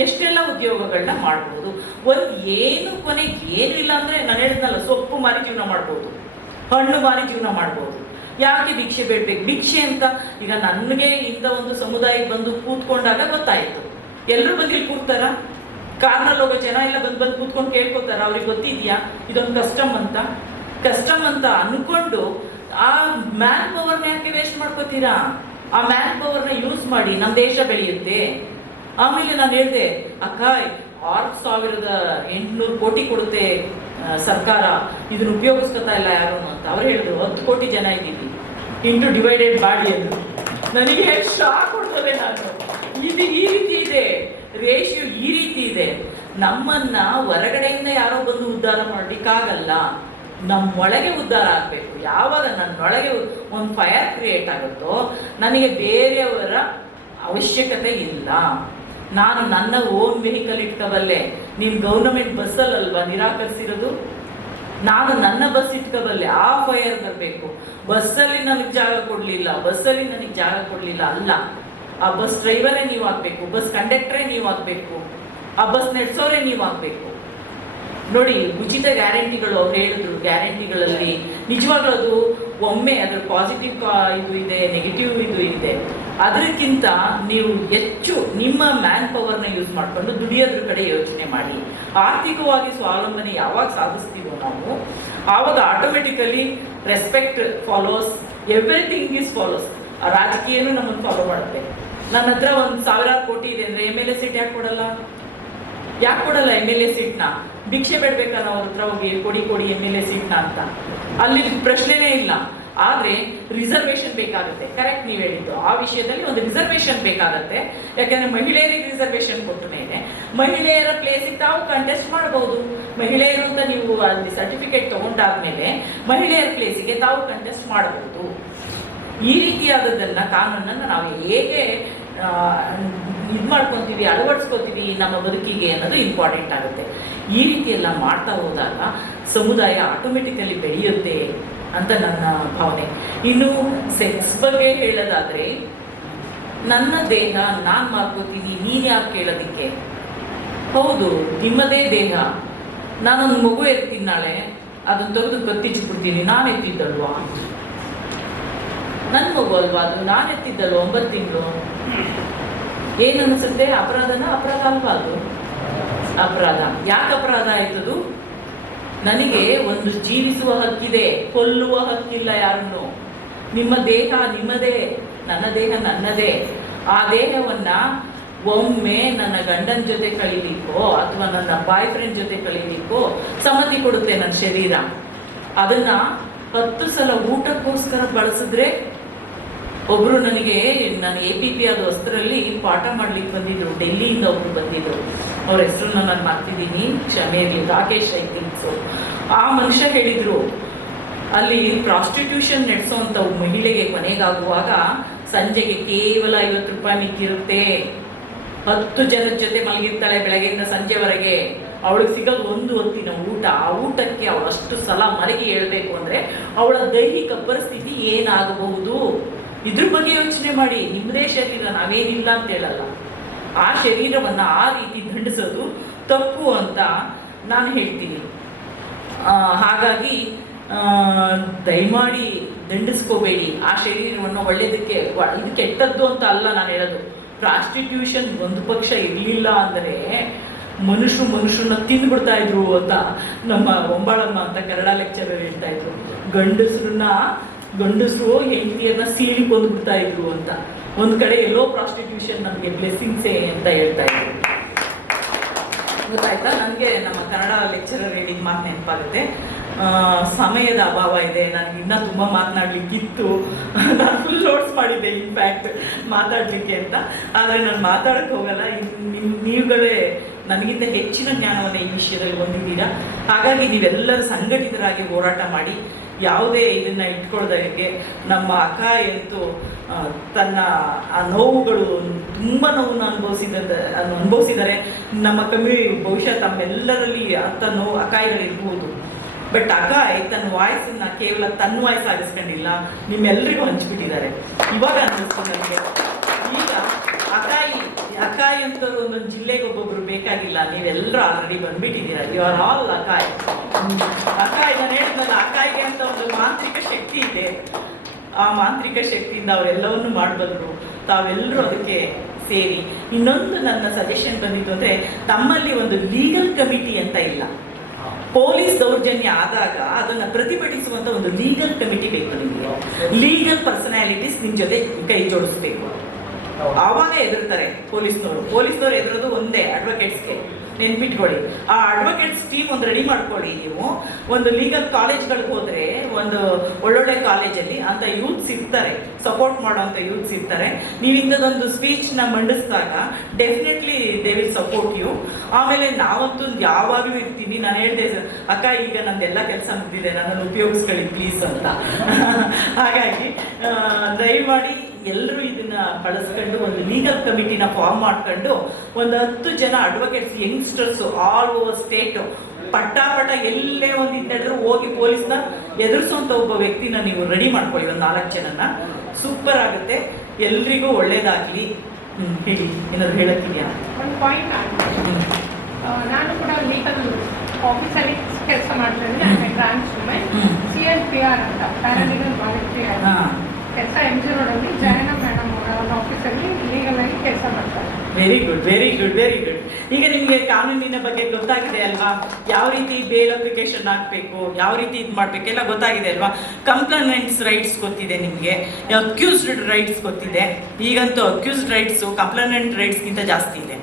ಎಷ್ಟೆಲ್ಲ ಉದ್ಯೋಗಗಳನ್ನ ಮಾಡಬಹುದು ಒಂದು ಏನು ಕೊನೆಗೆ ಏನು ಇಲ್ಲ ಅಂದ್ರೆ ನಾನು ಹೇಳಿದ್ನಲ್ಲ, ಸೊಪ್ಪು ಮಾರಿ ಜೀವನ ಮಾಡ್ಬೋದು. ಹಣ್ಣು ಮಾರಿ ಜೀವನ ಮಾಡ್ಬೋದು. ಯಾಕೆ ಭಿಕ್ಷೆ ಬೇಡಬೇಕು? ಭಿಕ್ಷೆ ಅಂತ ಈಗ ನನಗೆ ಇಂಥ ಒಂದು ಸಮುದಾಯಕ್ಕೆ ಬಂದು ಕೂತ್ಕೊಂಡಾಗ ಗೊತ್ತಾಯಿತು. ಎಲ್ಲರೂ ಬಂದು ಇಲ್ಲಿ ಕೂರ್ತಾರ ಕಾರ್ನಲ್ಲಿ ಹೋಗೋ ಜನ ಎಲ್ಲ ಬಂದು ಬಂದು ಕೂತ್ಕೊಂಡು ಕೇಳ್ಕೊತಾರೆ, ಅವ್ರಿಗೆ ಗೊತ್ತಿದ್ಯಾ? ಇದೊಂದು ಕಸ್ಟಮ್ ಅಂತ. ಕಸ್ಟಮ್ ಅಂತ ಅನ್ಕೊಂಡು ಆ ಮ್ಯಾನ್ ಪವರ್ ಯಾಕೆ ವೇಸ್ಟ್ ಮಾಡ್ಕೋತೀರಾ? ಆ ಮ್ಯಾನ್ ಪವರ್ನ ಯೂಸ್ ಮಾಡಿ ನಮ್ಮ ದೇಶ ಬೆಳೆಯುತ್ತೆ. ಆಮೇಲೆ ನಾನು ಹೇಳಿದೆ, ಅಕ್ಕ, ಆರು ಸಾವಿರದ ಎಂಟುನೂರು ಕೋಟಿ ಕೊಡುತ್ತೆ ಸರ್ಕಾರ. ಇದನ್ನ ಉಪಯೋಗಿಸ್ಕೊತಾ ಇಲ್ಲ ಯಾರು? ಅಂತ ಅವ್ರು ಹೇಳಿದ್ರು, ಹತ್ತು ಕೋಟಿ ಜನ ಇದ್ದೀವಿ. ಇಂಟು ಡಿವೈಡೆಡ್ ಬಾಡಿ ಅಂತ ನನಗೆ ಶಾಕ್ ಕೊಡ್ತದೆ ನಾನು. ಇದು ಈ ರೀತಿ ಇದೆ. ರೇಷಿಯೋ ಈ ರೀತಿ ಇದೆ. ನಮ್ಮನ್ನ ಹೊರಗಡೆಯಿಂದ ಯಾರೋ ಬಂದು ಉದ್ಧಾರ ಮಾಡಲಿಕ್ಕಾಗಲ್ಲ. ನಮ್ಮೊಳಗೆ ಉದ್ಧಾರ ಆಗಬೇಕು. ಯಾವಾಗ ನನ್ನೊಳಗೆ ಒಂದು ಫೈರ್ ಕ್ರಿಯೇಟ್ ಆಗುತ್ತೋ, ನನಗೆ ಬೇರೆಯವರ ಅವಶ್ಯಕತೆ ಇಲ್ಲ. ನಾನು ನನ್ನ ಓನ್ ವೆಹಿಕಲ್ ಇಟ್ಕೋಬಲ್ಲೆ. ನೀನು ಗೌರ್ನಮೆಂಟ್ ಬಸ್ಸಲ್ಲಲ್ವಾ ನಿರಾಕರಿಸಿರೋದು? ನಾನು ನನ್ನ ಬಸ್ ಇಟ್ಕೋಬಲ್ಲೆ. ಆ ಫೈರ್ ಬರಬೇಕು. ಬಸ್ಸಲ್ಲಿ ನನಗೆ ಜಾಗ ಕೊಡಲಿಲ್ಲ. ಬಸ್ಸಲ್ಲಿ ನನಗೆ ಜಾಗ ಕೊಡಲಿಲ್ಲ. ಅಲ್ಲ. ಆ ಬಸ್ ಡ್ರೈವರೇ ನೀವು ಆಗಬೇಕು ಬಸ್ ಕಂಡಕ್ಟರೇ ನೀವು ಆಗಬೇಕು ಆ ಬಸ್ ನಡೆಸೋರೇ ನೀವು ಆಗಬೇಕು ನೋಡಿ, ಉಚಿತ ಗ್ಯಾರಂಟಿಗಳು ಅವ್ರು ಹೇಳಿದ್ರು, ಗ್ಯಾರಂಟಿಗಳಲ್ಲಿ ನಿಜವಾಗ್ಲೂ ಅದು ಒಮ್ಮೆ ಅದ್ರ ಪಾಸಿಟಿವ್ ಇದು ಇದೆ, ನೆಗೆಟಿವ್ ಇದು ಇದೆ. ಅದಕ್ಕಿಂತ ನೀವು ಹೆಚ್ಚು ನಿಮ್ಮ ಮ್ಯಾನ್ ಪವರ್ನ ಯೂಸ್ ಮಾಡ್ಕೊಂಡು ದುಡಿಯೋದ್ರ ಕಡೆ ಯೋಚನೆ ಮಾಡಿ. ಆರ್ಥಿಕವಾಗಿ ಸ್ವಾವಲಂಬನೆ ಯಾವಾಗ ಸಾಧಿಸ್ತೀವೋ ನಾವು, ಆವಾಗ automatically respect follows everything is follows ರಾಜಕೀಯನೂ ನಮ್ಮನ್ನು ಫಾಲೋ ಮಾಡುತ್ತೆ ನನ್ನ ಹತ್ರ ಒಂದು ಸಾವಿರಾರು ಕೋಟಿ ಇದೆ ಅಂದ್ರೆ ಎಂ ಎಲ್ ಎ ಸೀಟ್ ಯಾಕೆ ಕೊಡಲ್ಲ? ಯಾಕೆ ಕೊಡಲ್ಲ ಎಂ ಎಲ್ ಎ ಸೀಟ್ನ ಭಿಕ್ಷೆ ಬೇಡ್ಬೇಕಾ ನಾವು ಅವ್ರ ಹತ್ರ ಹೋಗಿ? ಕೊಡಿ ಕೊಡಿ ಎಂ ಎಲ್ ಎ ಸೀಟ್ನ ಅಂತ. ಅಲ್ಲಿ ಪ್ರಶ್ನೆನೇ ಇಲ್ಲ. ಆದ್ರೆ ರಿಸರ್ವೇಶನ್ ಬೇಕಾಗುತ್ತೆ. ಕರೆಕ್ಟ್ ನೀವು ಹೇಳಿದ್ದು. ಆ ವಿಷಯದಲ್ಲಿ ಒಂದು ರಿಸರ್ವೇಶನ್ ಬೇಕಾಗುತ್ತೆ. ಯಾಕಂದ್ರೆ ಮಹಿಳೆಯರಿಗೆ ರಿಸರ್ವೇಶನ್ ಕೊಟ್ಟ ಮೇಲೆ ಮಹಿಳೆಯರ ಪ್ಲೇಸಿಗೆ ತಾವು ಕಂಟೆಸ್ಟ್ ಮಾಡಬಹುದು ಮಹಿಳೆಯರು ಅಂತ ನೀವು ಅಲ್ಲಿ ಸರ್ಟಿಫಿಕೇಟ್ ತಗೊಂಡಾದ್ಮೇಲೆ ಮಹಿಳೆಯರ ಪ್ಲೇಸಿಗೆ ತಾವು ಕಂಟೆಸ್ಟ್ ಮಾಡಬಹುದು. ಈ ರೀತಿಯಾದದನ್ನ ಕಾನೂನನ್ನು ನಾವು ಹೇಗೆ ಇದು ಮಾಡ್ಕೊತೀವಿ, ಅಳವಡಿಸ್ಕೊತೀವಿ ನಮ್ಮ ಬದುಕಿಗೆ ಅನ್ನೋದು ಇಂಪಾರ್ಟೆಂಟ್ ಆಗುತ್ತೆ. ಈ ರೀತಿ ಮಾಡ್ತಾ ಹೋದಾಗ ಸಮುದಾಯ ಆಟೋಮೆಟಿಕಲಿ ಬೆಳೆಯುತ್ತೆ ಅಂತ ನನ್ನ ಭಾವನೆ. ಇನ್ನು ಸೆಕ್ಸ್ ಬಗ್ಗೆ ಹೇಳೋದಾದ್ರೆ, ನನ್ನ ದೇಹ ನಾನು ಮಾಡ್ಕೋತೀನಿ, ನೀನು ಯಾಕೆ ಕೇಳೋದಕ್ಕೆ? ಹೌದು, ನಿಮ್ಮದೇ ದೇಹ. ನಾನೊಂದು ಮಗು ಎತ್ತಿನ ನಾಳೆ, ಅದನ್ನ ತೆಗೆದು ಕತ್ತಿಚ್ಬಿಡ್ತೀನಿ, ನಾನು ಎತ್ತಿದ್ದಲ್ವಾ? ನನ್ನ ಮಗು ಅಲ್ವಾ? ಅದು ನಾನು ಎತ್ತಿದ್ದಲ್ವ ಒಂಬತ್ತು ತಿಂಗಳು? ಏನು ಅನಿಸುತ್ತೆ? ಅಪರಾಧನ? ಅಪರಾಧ ಅಲ್ವಾ ಅದು? ಅಪರಾಧ. ಯಾಕೆ ಅಪರಾಧ ಆಯ್ತದು ನನಗೆ ಒಂದು ಜೀವಿಸುವ ಹಕ್ಕಿದೆ. ಕೊಲ್ಲುವ ಹಕ್ಕಿಲ್ಲ ಯಾರನ್ನು. ನಿಮ್ಮ ದೇಹ ನಿಮ್ಮದೇ. ನನ್ನ ದೇಹ ನನ್ನದೇ. ಆ ದೇಹವನ್ನ ಒಮ್ಮೆ ನನ್ನ ಗಂಡನ ಜೊತೆ ಕಳೀಲಿಕ್ಕೋ, ಅಥವಾ ನನ್ನ ಬಾಯ್ ಫ್ರೆಂಡ್ ಜೊತೆ ಕಳೀಲಿಕ್ಕೋ ಸಮ್ಮತಿ ಕೊಡುತ್ತೆ ನನ್ನ ಶರೀರ. ಅದನ್ನ ಹತ್ತು ಸಲ ಊಟಕ್ಕೋಸ್ಕರ ಬಳಸಿದ್ರೆ ಒಬ್ರು ನನಗೆ, ನಾನು ಎ ಪಿ ಪಿ ಆದ ವಸ್ತ್ರಲ್ಲಿ ಪಾಠ ಮಾಡ್ಲಿಕ್ಕೆ ಬಂದಿದ್ರು, ಡೆಲ್ಲಿಯಿಂದ ಒಬ್ರು ಬಂದಿದ್ರು. ಅವ್ರ ಹೆಸರನ್ನ ನಾನು ಮಾಡ್ತಿದ್ದೀನಿ ಕ್ಷಮೆ ಇರಲಿ, ರಾಕೇಶ್ ಐ ಥಿಂಕ್ ಸೊ. ಆ ಮನುಷ್ಯ ಹೇಳಿದ್ರು, ಅಲ್ಲಿ ಪ್ರಾಸ್ಟಿಟ್ಯೂಷನ್ ನಡೆಸೋಂಥ ಮಹಿಳೆಗೆ ಕೊನೆಗಾಗುವಾಗ ಸಂಜೆಗೆ ಕೇವಲ ಐವತ್ತು ರೂಪಾಯಿ ಮಿಕ್ಕಿರುತ್ತೆ. ಹತ್ತು ಜನದ ಜೊತೆ ಮಲಗಿರ್ತಾಳೆ ಬೆಳಗ್ಗೆಯಿಂದ ಸಂಜೆವರೆಗೆ. ಅವಳಿಗೆ ಸಿಗೋದು ಒಂದು ಹೊತ್ತಿನ ಊಟ. ಆ ಊಟಕ್ಕೆ ಅವಳು ಅಷ್ಟು ಸಲ ಮರಗಿ ಹೇಳ್ಬೇಕು ಅಂದ್ರೆ ಅವಳ ದೈಹಿಕ ಪರಿಸ್ಥಿತಿ ಏನಾಗಬಹುದು? ಇದ್ರ ಬಗ್ಗೆ ಯೋಚನೆ ಮಾಡಿ ನಿಮ್ಮದೇ ಶರೀರ ನಾವೇನಿಲ್ಲ ಅಂತ ಹೇಳಲ್ಲ. ಆ ಶರೀರವನ್ನ ಆ ರೀತಿ ದಂಡಿಸೋದು ತಪ್ಪು ಅಂತ ನಾನು ಹೇಳ್ತೀನಿ. ಹಾಗಾಗಿ ದಯಮಾಡಿ ದಂಡಿಸ್ಕೋಬೇಡಿ. ಆ ಶರೀರವನ್ನು ಒಳ್ಳೇದಕ್ಕೆ, ವ- ಇದು ಕೆಟ್ಟದ್ದು ಅಂತ ಅಲ್ಲ ನಾನು ಹೇಳೋದು. ಪ್ರಾಸ್ಟಿಟ್ಯೂಷನ್ ಒಂದು ಪಕ್ಷ ಇರಲಿಲ್ಲ ಅಂದರೆ ಮನುಷ್ಯರು ಮನುಷ್ಯರನ್ನ ತಿಂದ್ಬಿಡ್ತಾ ಇದ್ರು ಅಂತ ನಮ್ಮ ಒಂಬಾಳಮ್ಮ ಅಂತ ಕನ್ನಡ ಲೆಕ್ಚರರ್ ಹೇಳ್ತಾ ಇದ್ರು. ಗಂಡಸ್ರನ್ನ ಗಂಡಸರು ಹೆಂಡತಿಯನ್ನ ಸೀಳಿ ಕೊಂದ್ಬಿಡ್ತಾ ಇದ್ರು ಅಂತ. ಒಂದ್ ಕಡೆ ಎಲ್ಲೋ ಪ್ರಾಸ್ಟಿಟ್ಯೂಷನ್ ನಮಗೆ ಬ್ಲೆಸ್ಸಿಂಗ್ಸೇ ಅಂತ ಹೇಳ್ತಾ ಇದ್ರು. ಗೊತ್ತಾಯ್ತಾ? ನನಗೆ ನಮ್ಮ ಕನ್ನಡ ಲೆಕ್ಚರರ್ ಹೇಳಿದ ಮಾತು ನೆನಪಾಗುತ್ತೆ. ಸಮಯದ ಅಭಾವ ಇದೆ. ನನಗೆ ಇನ್ನೂ ತುಂಬ ಮಾತನಾಡ್ಲಿಕ್ಕಿತ್ತು. ನಾನು ಫುಲ್ ನೋಟ್ಸ್ ಮಾಡಿದ್ದೆ ಇನ್ಫ್ಯಾಕ್ಟ್ ಮಾತಾಡಲಿಕ್ಕೆ ಅಂತ. ಆದರೆ ನಾನು ಮಾತಾಡಕ್ಕೆ ಹೋಗಲ್ಲ. ನೀವುಗಳೇ ನನಗಿಂತ ಹೆಚ್ಚಿನ ಜ್ಞಾನವನ್ನು ಈ ವಿಷಯದಲ್ಲಿ ಹೊಂದಿದ್ದೀರಾ? ಹಾಗಾಗಿ ನೀವೆಲ್ಲರೂ ಸಂಘಟಿತರಾಗಿ ಹೋರಾಟ ಮಾಡಿ. ಯಾವುದೇ ಇದನ್ನ ಇಟ್ಕೊಳ್ದಾಗೆ ನಮ್ಮ ಅಕ್ಕ ಎಂತು ತನ್ನ ಆ ನೋವುಗಳು ತುಂಬ ನೋವನ್ನು ಅನುಭವಿಸಿದ ಅನುಭವಿಸಿದ್ದಾರೆ. ನಮ್ಮ ಕಮ್ಮಿ ಬಹುಶಃ ತಮ್ಮೆಲ್ಲರಲ್ಲಿ ಅಂತ ನೋವು ಅಕಾಯಿಗಳಿರ್ಬೋದು ಬಟ್ ಅಕಾಯ್ ತನ್ನ ವಾಯ್ಸನ್ನ ಕೇವಲ ತನ್ನ ವಾಯ್ಸ್ ಆಗಿಸ್ಕೊಂಡಿಲ್ಲ ನಿಮ್ಮೆಲ್ಲರಿಗೂ ಹಂಚ್ಬಿಟ್ಟಿದ್ದಾರೆ. ಇವಾಗ ಅನ್ನಿಸ್ತು ನನಗೆ. ಅಕಾಯಿ ಅಂತ ಒಂದೊಂದು ಜಿಲ್ಲೆಗೆ ಒಬ್ಬೊಬ್ರು ಬೇಕಾಗಿಲ್ಲ. ನೀವೆಲ್ಲರೂ ಆಲ್ರೆಡಿ ಬಂದ್ಬಿಟ್ಟಿದ್ದೀರ. ಯು ಆರ್ ಆಲ್ ಅಕಾಯ್. ಅಕಾಯ್ ನಾನು ಹೇಳಿದ್ನಲ್ಲ, ಅಕಾಯಿಗೆ ಅಂತ ಒಂದು ಮಾಂತ್ರಿಕ ಶಕ್ತಿ ಇದೆ. ಆ ಮಾಂತ್ರಿಕ ಶಕ್ತಿಯಿಂದ ಅವರೆಲ್ಲವನ್ನು ಮಾಡಬಂದ್ರು. ತಾವೆಲ್ಲರೂ ಅದಕ್ಕೆ ಸೇರಿ. ಇನ್ನೊಂದು ನನ್ನ ಸಜೆಷನ್ ಬಂದಿತ್ತು ಅಂದರೆ, ತಮ್ಮಲ್ಲಿ ಒಂದು ಲೀಗಲ್ ಕಮಿಟಿ ಅಂತ ಇಲ್ಲ. ಪೊಲೀಸ್ ದೌರ್ಜನ್ಯ ಆದಾಗ ಅದನ್ನ ಪ್ರತಿಭಟಿಸುವಂತ ಒಂದು ಲೀಗಲ್ ಕಮಿಟಿ ಬೇಕು ನಿಮಗೆ. ಲೀಗಲ್ ಪರ್ಸನಾಲಿಟೀಸ್ ನಿಮ್ ಜೊತೆ ಕೈ ಜೋಡಿಸ್ಬೇಕು. ಆವಾಗ ಎದುರ್ತಾರೆ ಪೊಲೀಸ್ನವರು. ಪೊಲೀಸ್ನವರು ಎದುರೋದು ಒಂದೇ ಅಡ್ವೊಕೇಟ್ಸ್ಗೆ ನೆನ್ಪಿಟ್ಕೊಳ್ಳಿ. ಆ ಅಡ್ವೊಕೇಟ್ಸ್ ಟೀಮ್ ಒಂದು ರೆಡಿ ಮಾಡ್ಕೊಳ್ಳಿ ನೀವು. ಒಂದು ಲೀಗಲ್ ಕಾಲೇಜ್ಗಳಿಗೆ ಹೋದ್ರೆ, ಒಂದು ಒಳ್ಳೊಳ್ಳೆ ಕಾಲೇಜಲ್ಲಿ ಅಂತ ಯೂತ್ಸ್ ಇರ್ತಾರೆ. ಸಪೋರ್ಟ್ ಮಾಡೋವಂಥ ಯೂತ್ಸ್ ಇರ್ತಾರೆ. ನೀವು ಇಂಥದ್ದೊಂದು ಸ್ಪೀಚ್ನ ಮಂಡಿಸಿದಾಗ definitely they will support you ಆಮೇಲೆ ನಾವಂತೂ ಯಾವಾಗಲೂ ಇರ್ತೀವಿ. ನಾನು ಹೇಳಿದೆ, ಅಕ್ಕ, ಈಗ ನಂದೆಲ್ಲ ಕೆಲಸ ಮುಗಿದಿದೆ. ನನ್ನನ್ನು ಉಪಯೋಗಿಸ್ಕೊಳ್ಳಿ ಪ್ಲೀಸ್ ಅಂತ. ಹಾಗಾಗಿ ದಯಮಾಡಿ ಎಲ್ಲರೂ ಇದನ್ನ ಕಳಿಸ್ಕೊಂಡು ಒಂದು ಲೀಗಲ್ ಕಮಿಟಿನ ಫಾರ್ಮ್ ಮಾಡ್ಕೊಂಡು ಒಂದು ಹತ್ತು ಜನ advocates youngsters all over state ಪಟ್ಟಾಪಟ ಎಲ್ಲೇ ಒಂದು ಇದ್ದಾದ್ರೂ ಹೋಗಿ ಪೊಲೀಸ್ನ ಎದುರಿಸುವಂತ ಒಬ್ಬ ವ್ಯಕ್ತಿನ ನೀವು ರೆಡಿ ಮಾಡ್ಕೊಳ್ಳಿ ಒಂದು ನಾಲ್ಕು ಜನನ. ಸೂಪರ್ ಆಗುತ್ತೆ. ಎಲ್ರಿಗೂ ಒಳ್ಳೇದಾಗ್ಲಿ. ಹೇಳಿ ಏನಾದ್ರು ಹೇಳಕ್ಕಿದ್ಯಾ? ಒಂದು ಪಾಯಿಂಟ್. ನಾನು ಕೂಡ ಲೀಗಲ್ ಆಫೀಸಲ್ಲಿ ಕೆಲಸ ಮಾಡ್ತಾ ಇದ್ದೀನಿ. Branch C L P R ಅಂತ. ಪ್ಯಾರಾಲೀಗಲ್ ವಾಲಂಟಿಯರ್ ಕೆಲಸ ಎಂ ಜಿ ರೋಡಲ್ಲಿ ಜಯಣ್ಣ ಮೇಡಮ್ ಅವರ ಆಫೀಸಲ್ಲಿ ಕೆಲಸ ಮಾಡ್ತಾರೆ. Very good very good very good ಈಗ ನಿಮಗೆ ಕಾನೂನಿನ ಬಗ್ಗೆ ಗೊತ್ತಾಗಿದೆ ಅಲ್ವಾ? ಯಾವ ರೀತಿ ಬೇಲ್ ಅಪ್ಲಿಕೇಶನ್ ಹಾಕಬೇಕು, ಯಾವ ರೀತಿ ಇದು ಮಾಡಬೇಕು ಎಲ್ಲ ಗೊತ್ತಾಗಿದೆ ಅಲ್ವಾ? ಕಂಪ್ಲೇಂಟ್ಸ್ ರೈಟ್ಸ್ ಗೊತ್ತಿದೆ ನಿಮಗೆ ಅಕ್ಯೂಸ್ಡ್ ರೈಟ್ಸ್ ಗೊತ್ತಿದೆ. ಈಗಂತೂ ಅಕ್ಯೂಸ್ಡ್ ರೈಟ್ಸು ಕಂಪ್ಲೇಂಟ್ ರೈಟ್ಸ್ಗಿಂತ ಜಾಸ್ತಿ ಇದೆ.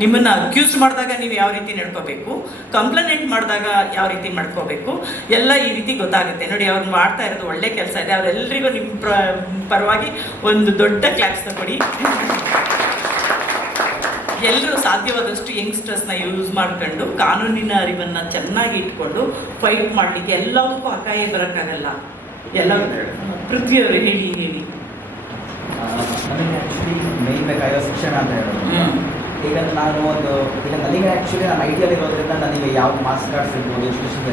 ನಿಮ್ಮನ್ನ ಅಕ್ಯೂಸ್ ಮಾಡಿದಾಗ ನೀವು ಯಾವ ರೀತಿ ನಡ್ಕೋಬೇಕು? ಕಂಪ್ಲೇಂಟ್ ಮಾಡಿದಾಗ ಯಾವ ರೀತಿ ಮಾಡ್ಕೋಬೇಕು? ಎಲ್ಲ ಈ ರೀತಿ ಗೊತ್ತಾಗುತ್ತೆ. ನೋಡಿ ಅವ್ರು ಮಾಡ್ತಾ ಇರೋದು ಒಳ್ಳೆ ಕೆಲಸ ಇದೆ. ಅವರೆಲ್ಲರಿಗೂ ನಿಮ್ಮ ಪ್ರ ಪರವಾಗಿ ಒಂದು ದೊಡ್ಡ ಕ್ಲಾಪ್ಸ್ನ ಕೊಡಿ. ಎಲ್ಲರೂ ಸಾಧ್ಯವಾದಷ್ಟು ಯಂಗ್ಸ್ಟರ್ಸ್ನ ಯೂಸ್ ಮಾಡ್ಕೊಂಡು ಕಾನೂನಿನ ಅರಿವನ್ನ ಚೆನ್ನಾಗಿ ಇಟ್ಕೊಂಡು ಫೈಟ್ ಮಾಡಲಿಕ್ಕೆ ಎಲ್ಲದಕ್ಕೂ ಅಕಾಯ ಬರೋಕ್ಕಾಗಲ್ಲ. ಎಲ್ಲ ಪೃಥ್ವಿಯವರು ಹೇಳಿ ಹೇಳಿ. ಶಿಕ್ಷಣ ಅಂತ ಹೇಳೋದು. ಈಗ ನಾನು ಒಂದು ಈಗ ನನಗೆ ಆ್ಯಕ್ಚುಲಿ ನಾನು ಐ ಟಿಯಲ್ಲಿ ಇರೋದ್ರಿಂದ ನನಗೆ ಯಾವ ಮಾರ್ಕ್ಸ್ ಕಾರ್ಡ್ ಇರ್ಬೋದು ಎಜುಕೇಷನ್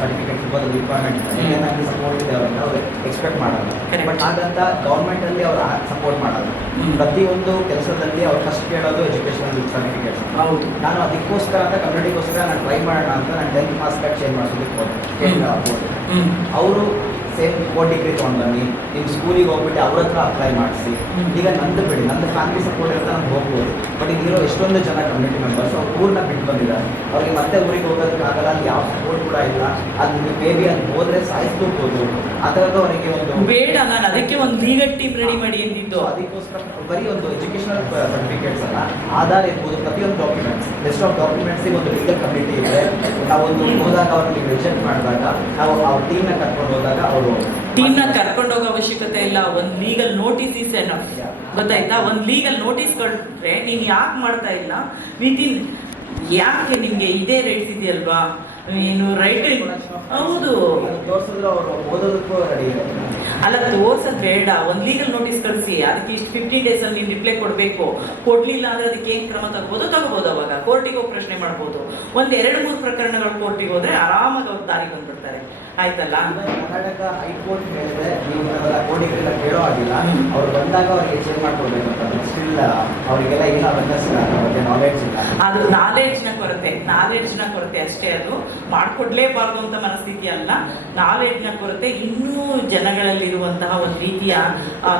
ಸರ್ಟಿಫಿಕೇಟ್ ಇರ್ಬೋದು ಅದು ರಿಕ್ವೈರ್ಮೆಂಟ್ ಇದೆ. ನನಗೆ ಸಪೋರ್ಟ್ ಇದೆ ಅವ್ರನ್ನ ಅವ್ರು ಎಕ್ಸ್ಪೆಕ್ಟ್ ಮಾಡೋದು. ಬಟ್ ಹಾಗಂತ ಗೌರ್ಮೆಂಟಲ್ಲಿ ಅವ್ರು ಸಪೋರ್ಟ್ ಮಾಡೋದು. ಪ್ರತಿಯೊಂದು ಕೆಲಸದಲ್ಲಿ ಅವ್ರು ಫಸ್ಟ್ ಕೇಳೋದು ಎಜುಕೇಷನ್ ಸರ್ಟಿಫಿಕೇಟ್ ಹೌದು. ನಾನು ಅದಕ್ಕೋಸ್ಕರ ಅಂತ ಕಮ್ಯುನಿಟಿಗೋಸ್ಕರ ನಾನು ಟ್ರೈ ಮಾಡೋಣ ಅಂತ ನಾನು ಟೆಂತ್ ಮಾರ್ಕ್ಸ್ ಕಾರ್ಡ್ ಚೇಂಜ್ ಮಾಡಿಸೋದಕ್ಕೆ ಹೋದೆ. ಅವರು ಸೇಮ್ ಕೋರ್ಟ್ ಡಿಗ್ರಿ ತೊಗೊಂಡ್ಬನ್ನಿ ನಿಮ್ಮ ಸ್ಕೂಲಿಗೆ ಹೋಗ್ಬಿಟ್ಟು ಅವ್ರ ಹತ್ರ ಅಪ್ಲೈ ಮಾಡಿಸಿ. ಈಗ ನಂದು ಬಿಡಿ ನಂದು ಫ್ಯಾಮಿಲಿ ಸಪೋರ್ಟ್ ಇರುತ್ತೆ ನಾನು ಹೋಗ್ಬೋದು. ಬಟ್ ಇಲ್ಲಿರೋ ಎಷ್ಟೊಂದು ಜನ ಕಮ್ಯುನಿಟಿ ಮೆಂಬರ್ಸ್ ಅವ್ರು ಊರನ್ನ ಬಿಟ್ಟು ಬಂದಿದ್ದಾರೆ. ಅವ್ರಿಗೆ ಮತ್ತೆ ಊರಿಗೆ ಹೋಗೋದಕ್ಕೆ ಆಗಲ್ಲ ಅಲ್ಲಿ ಯಾವ ಸಪೋರ್ಟ್ ಕೂಡ ಇಲ್ಲ. ಅದು ನಿಮಗೆ ಬೇಬಿ ಅಲ್ಲಿ ಹೋದ್ರೆ ಸಾಯಿಸ್ಕೋಬೋದು. ಆ ಥರದ್ದು ಅವರಿಗೆ ಒಂದು ಬೇಡ ನಾನು ಅದಕ್ಕೆ ಒಂದು ಲೀಗಲ್ ಟೀಮ್ ರೆಡಿ ಮಾಡಿ ಎಂದಿದ್ದು ಅದಕ್ಕೋಸ್ಕರ ಬರೀ ಒಂದು ಎಜುಕೇಷನಲ್ ಸರ್ಟಿಫಿಕೇಟ್ಸ್ ಅಲ್ಲ ಆಧಾರ್ ಇರ್ಬೋದು ಪ್ರತಿಯೊಂದು ಡಾಕ್ಯುಮೆಂಟ್ಸ್ ಲಿಸ್ಟ್ ಆಫ್ ಡಾಕ್ಯುಮೆಂಟ್ಸ್ ಒಂದು ಲೀಗಲ್ ಕಮಿಟಿ ಇದೆ. ನಾವೊಂದು ಹೋದಾಗ ಅವ್ರಿಗೆ ರಿಜೆಕ್ಟ್ ಮಾಡಿದಾಗ ನಾವು ಅವ್ರ ಟೀಮ್ನ ಕರ್ಕೊಂಡು ಹೋದಾಗ ಅವರು ಟೀಮ್ನ ಕರ್ಕೊಂಡು ಹೋಗೋ ಅವಶ್ಯಕತೆ ಇಲ್ಲ. ಒಂದು ಲೀಗಲ್ ನೋಟಿಸ್ ಎನಫ್ ಗೊತ್ತಾಯ್ತಾ? ಒಂದು ಲೀಗಲ್ ನೋಟಿಸ್ ಕೊಟ್ರೆ ನೀನು ಯಾಕೆ ಮಾಡ್ತಾ ಇಲ್ಲ? ವಿತಿನ್ ಯಾಕೆ ನಿಮಗೆ ಇದೇ ರೇಟ್ಸ್ ಇದೆಯಲ್ವಾ? ಏನು ರೈಟ್ ಹೌದು. ತೋರಿಸಿದ್ರು ಅವರು ಓದೋದಕ್ಕೂ ರೆಡಿ ಅಲ್ಲ ತೋರ್ಸೋದ್ ಬೇಡ. ಒಂದು ಲೀಗಲ್ ನೋಟಿಸ್ ಕಳಿಸಿ. ಅದಕ್ಕೆ ಇಷ್ಟು ಫಿಫ್ಟೀನ್ ಡೇಸ್ ಅಲ್ಲಿ ನೀವು ರಿಪ್ಲೈ ಕೊಡಬೇಕು. ಕೊಡ್ಲಿಲ್ಲ ಅಂದ್ರೆ ಅದಕ್ಕೆ ಏನ್ ಕ್ರಮ ತಗೋಬೋದು? ತಗೋಬಹುದು ಅವಾಗ. ಕೋರ್ಟಿಗೆ ಹೋಗಿ ಪ್ರಶ್ನೆ ಮಾಡ್ಬೋದು. ಒಂದ್ ಎರಡು ಮೂರು ಪ್ರಕರಣಗಳು ಕೋರ್ಟಿಗೆ ಹೋದ್ರೆ ಆರಾಮಾಗಿ ಅವ್ರು ದಾರಿ ಬಂದ್ಬಿಡ್ತಾರೆ ಆಯ್ತಲ್ಲ? ಕರ್ನಾಟಕ ಹೈಕೋರ್ಟ್ ಹೇಳಿದ್ರೆ ನೀವು ಕೋರ್ಟಿಗೆಲ್ಲ ಕೇಳೋ ಆಗಿಲ್ಲ. ಅವ್ರು ಬಂದಾಗ ಅವ್ರಿಗೆ ಚೇಂಜ್ ಮಾಡ್ಕೊಡ್ಬೇಕು ಸ್ಟಿಲ್ ಅವರಿಗೆಲ್ಲ ಇಲ್ಲ ಬಂದಿಲ್ಲ ನಾಲೆಡ್ಜ್ ಇಲ್ಲ. ಅದು ನಾಲೆಡ್ಜ್ನ ಕೊರತೆ. ನಾಲೆಡ್ಜ್ನ ಕೊರತೆ ಅಷ್ಟೇ ಅದು. ಮಾಡ್ಕೊಡ್ಲೇಬಾರ್ದು ಅಂತ ಮನಸ್ಥಿತಿ ಅಲ್ಲ. ನಾಲೆಡ್ಜ್ನ ಕೊರತೆ ಇನ್ನೂ ಜನಗಳಲ್ಲಿರುವಂತಹ ಒಂದು ರೀತಿಯ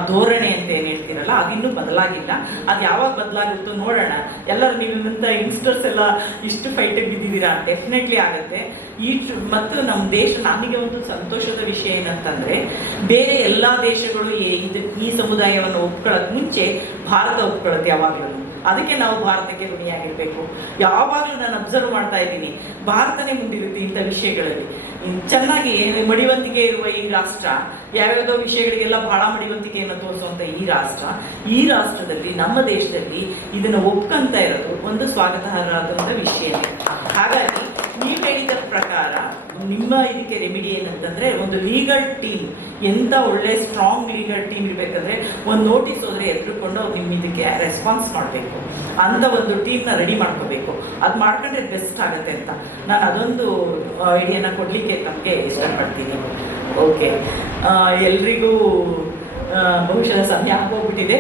ಧೋರಣೆ ಅಂತ ಏನ್ ಹೇಳ್ತೀರಲ್ಲ ಅದಿನ್ನೂ ಬದಲಾಗಿಲ್ಲ. ಅದು ಯಾವಾಗ ಬದಲಾಗುತ್ತೋ ನೋಡೋಣ. ಎಲ್ಲರೂ ನಿಮ್ಮಂತ ಯಂಗ್ಸ್ಟರ್ಸ್ ಎಲ್ಲ ಇಷ್ಟು ಫೈಟಿಗೆ ಬಿದ್ದಿದ್ದೀರಾ ಡೆಫಿನೆಟ್ಲಿ ಆಗುತ್ತೆ. ಈ ಮತ್ತು ನಮ್ಮ ದೇಶ ನಮಗೆ ಒಂದು ಸಂತೋಷದ ವಿಷಯ ಏನಂತಂದ್ರೆ, ಬೇರೆ ಎಲ್ಲಾ ದೇಶಗಳು ಈ- ಸಮುದಾಯವನ್ನು ಒಪ್ಕೊಳ್ಳೋಕೆ ಮುಂಚೆ ಭಾರತ ಒಪ್ಕೊಳ್ಳುತ್ತೆ ಯಾವಾಗಲೂ. ಅದಕ್ಕೆ ನಾವು ಭಾರತಕ್ಕೆ ಋಣಿಯಾಗಿರ್ಬೇಕು. ಯಾವಾಗಲೂ ನಾನು ಅಬ್ಸರ್ವ್ ಮಾಡ್ತಾ ಇದ್ದೀನಿ. ಭಾರತನೇ ಮುಂದಿರುತ್ತೆ ಇಂಥ ವಿಷಯಗಳಲ್ಲಿ. ಚೆನ್ನಾಗಿ ಮಡಿವಂತಿಕೆ ಇರುವ ಈ ರಾಷ್ಟ್ರ, ಯಾವ್ಯಾವುದೋ ವಿಷಯಗಳಿಗೆಲ್ಲ ಬಹಳ ಮಡಿವಂತಿಕೆಯನ್ನು ತೋರಿಸುವಂತ ಈ ರಾಷ್ಟ್ರ, ಈ ರಾಷ್ಟ್ರದಲ್ಲಿ, ನಮ್ಮ ದೇಶದಲ್ಲಿ ಇದನ್ನು ಒಪ್ಪಂತ ಇರೋದು ಒಂದು ಸ್ವಾಗತಾರ್ಹವಾದಂಥ ವಿಷಯ ಹಾಗಾಗಿ ನೀವು ಹೇಳಿದ ಪ್ರಕಾರ, ನಿಮ್ಮ ಇದಕ್ಕೆ ರೆಮಿಡಿ ಏನಂತಂದ್ರೆ ಒಂದು ಲೀಗಲ್ ಟೀಮ್ ಎಂತ ಒಳ್ಳೆ ಸ್ಟ್ರಾಂಗ್ ಲೀಗಲ್ ಟೀಮ್ ಇರಬೇಕಂದ್ರೆ ಒಂದು ನೋಟಿಸ್ ಹೋದ್ರೆ ಎದುರುಕೊಂಡು ಅವ್ರು ನಿಮ್ಮ ಇದಕ್ಕೆ ರೆಸ್ಪಾನ್ಸ್ ಮಾಡಬೇಕು. ಅಂತ ಒಂದು ಟೀಮ್ನ ರೆಡಿ ಮಾಡ್ಕೋಬೇಕು. ಅದು ಮಾಡ್ಕೊಂಡ್ರೆ ಬೆಸ್ಟ್ ಆಗುತ್ತೆ ಅಂತ. ನಾನು ಅದೊಂದು ಐಡಿಯಾನ ಕೊಡಲಿಕ್ಕೆ ತಮಗೆ ಇಷ್ಟಪಡ್ತೀನಿ. ಓಕೆ ಎಲ್ರಿಗೂ ಬಹುಶಃ ಸಮಯ ಆಗೋಗ್ಬಿಟ್ಟಿದೆ.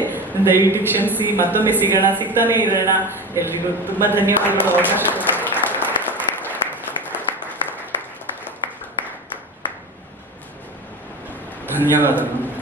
ದಯವಿಟ್ಟು ಕ್ಷಮಿಸಿ, ಮತ್ತೊಮ್ಮೆ ಸಿಗೋಣ, ಸಿಗ್ತಾನೆ ಇರೋಣ. ಎಲ್ರಿಗೂ ತುಂಬ ಧನ್ಯವಾದಗಳು, ಅವಕಾಶ ಕೊಟ್ಟಿದ್ದಕ್ಕೆ. ಧನ್ಯವಾದಗಳು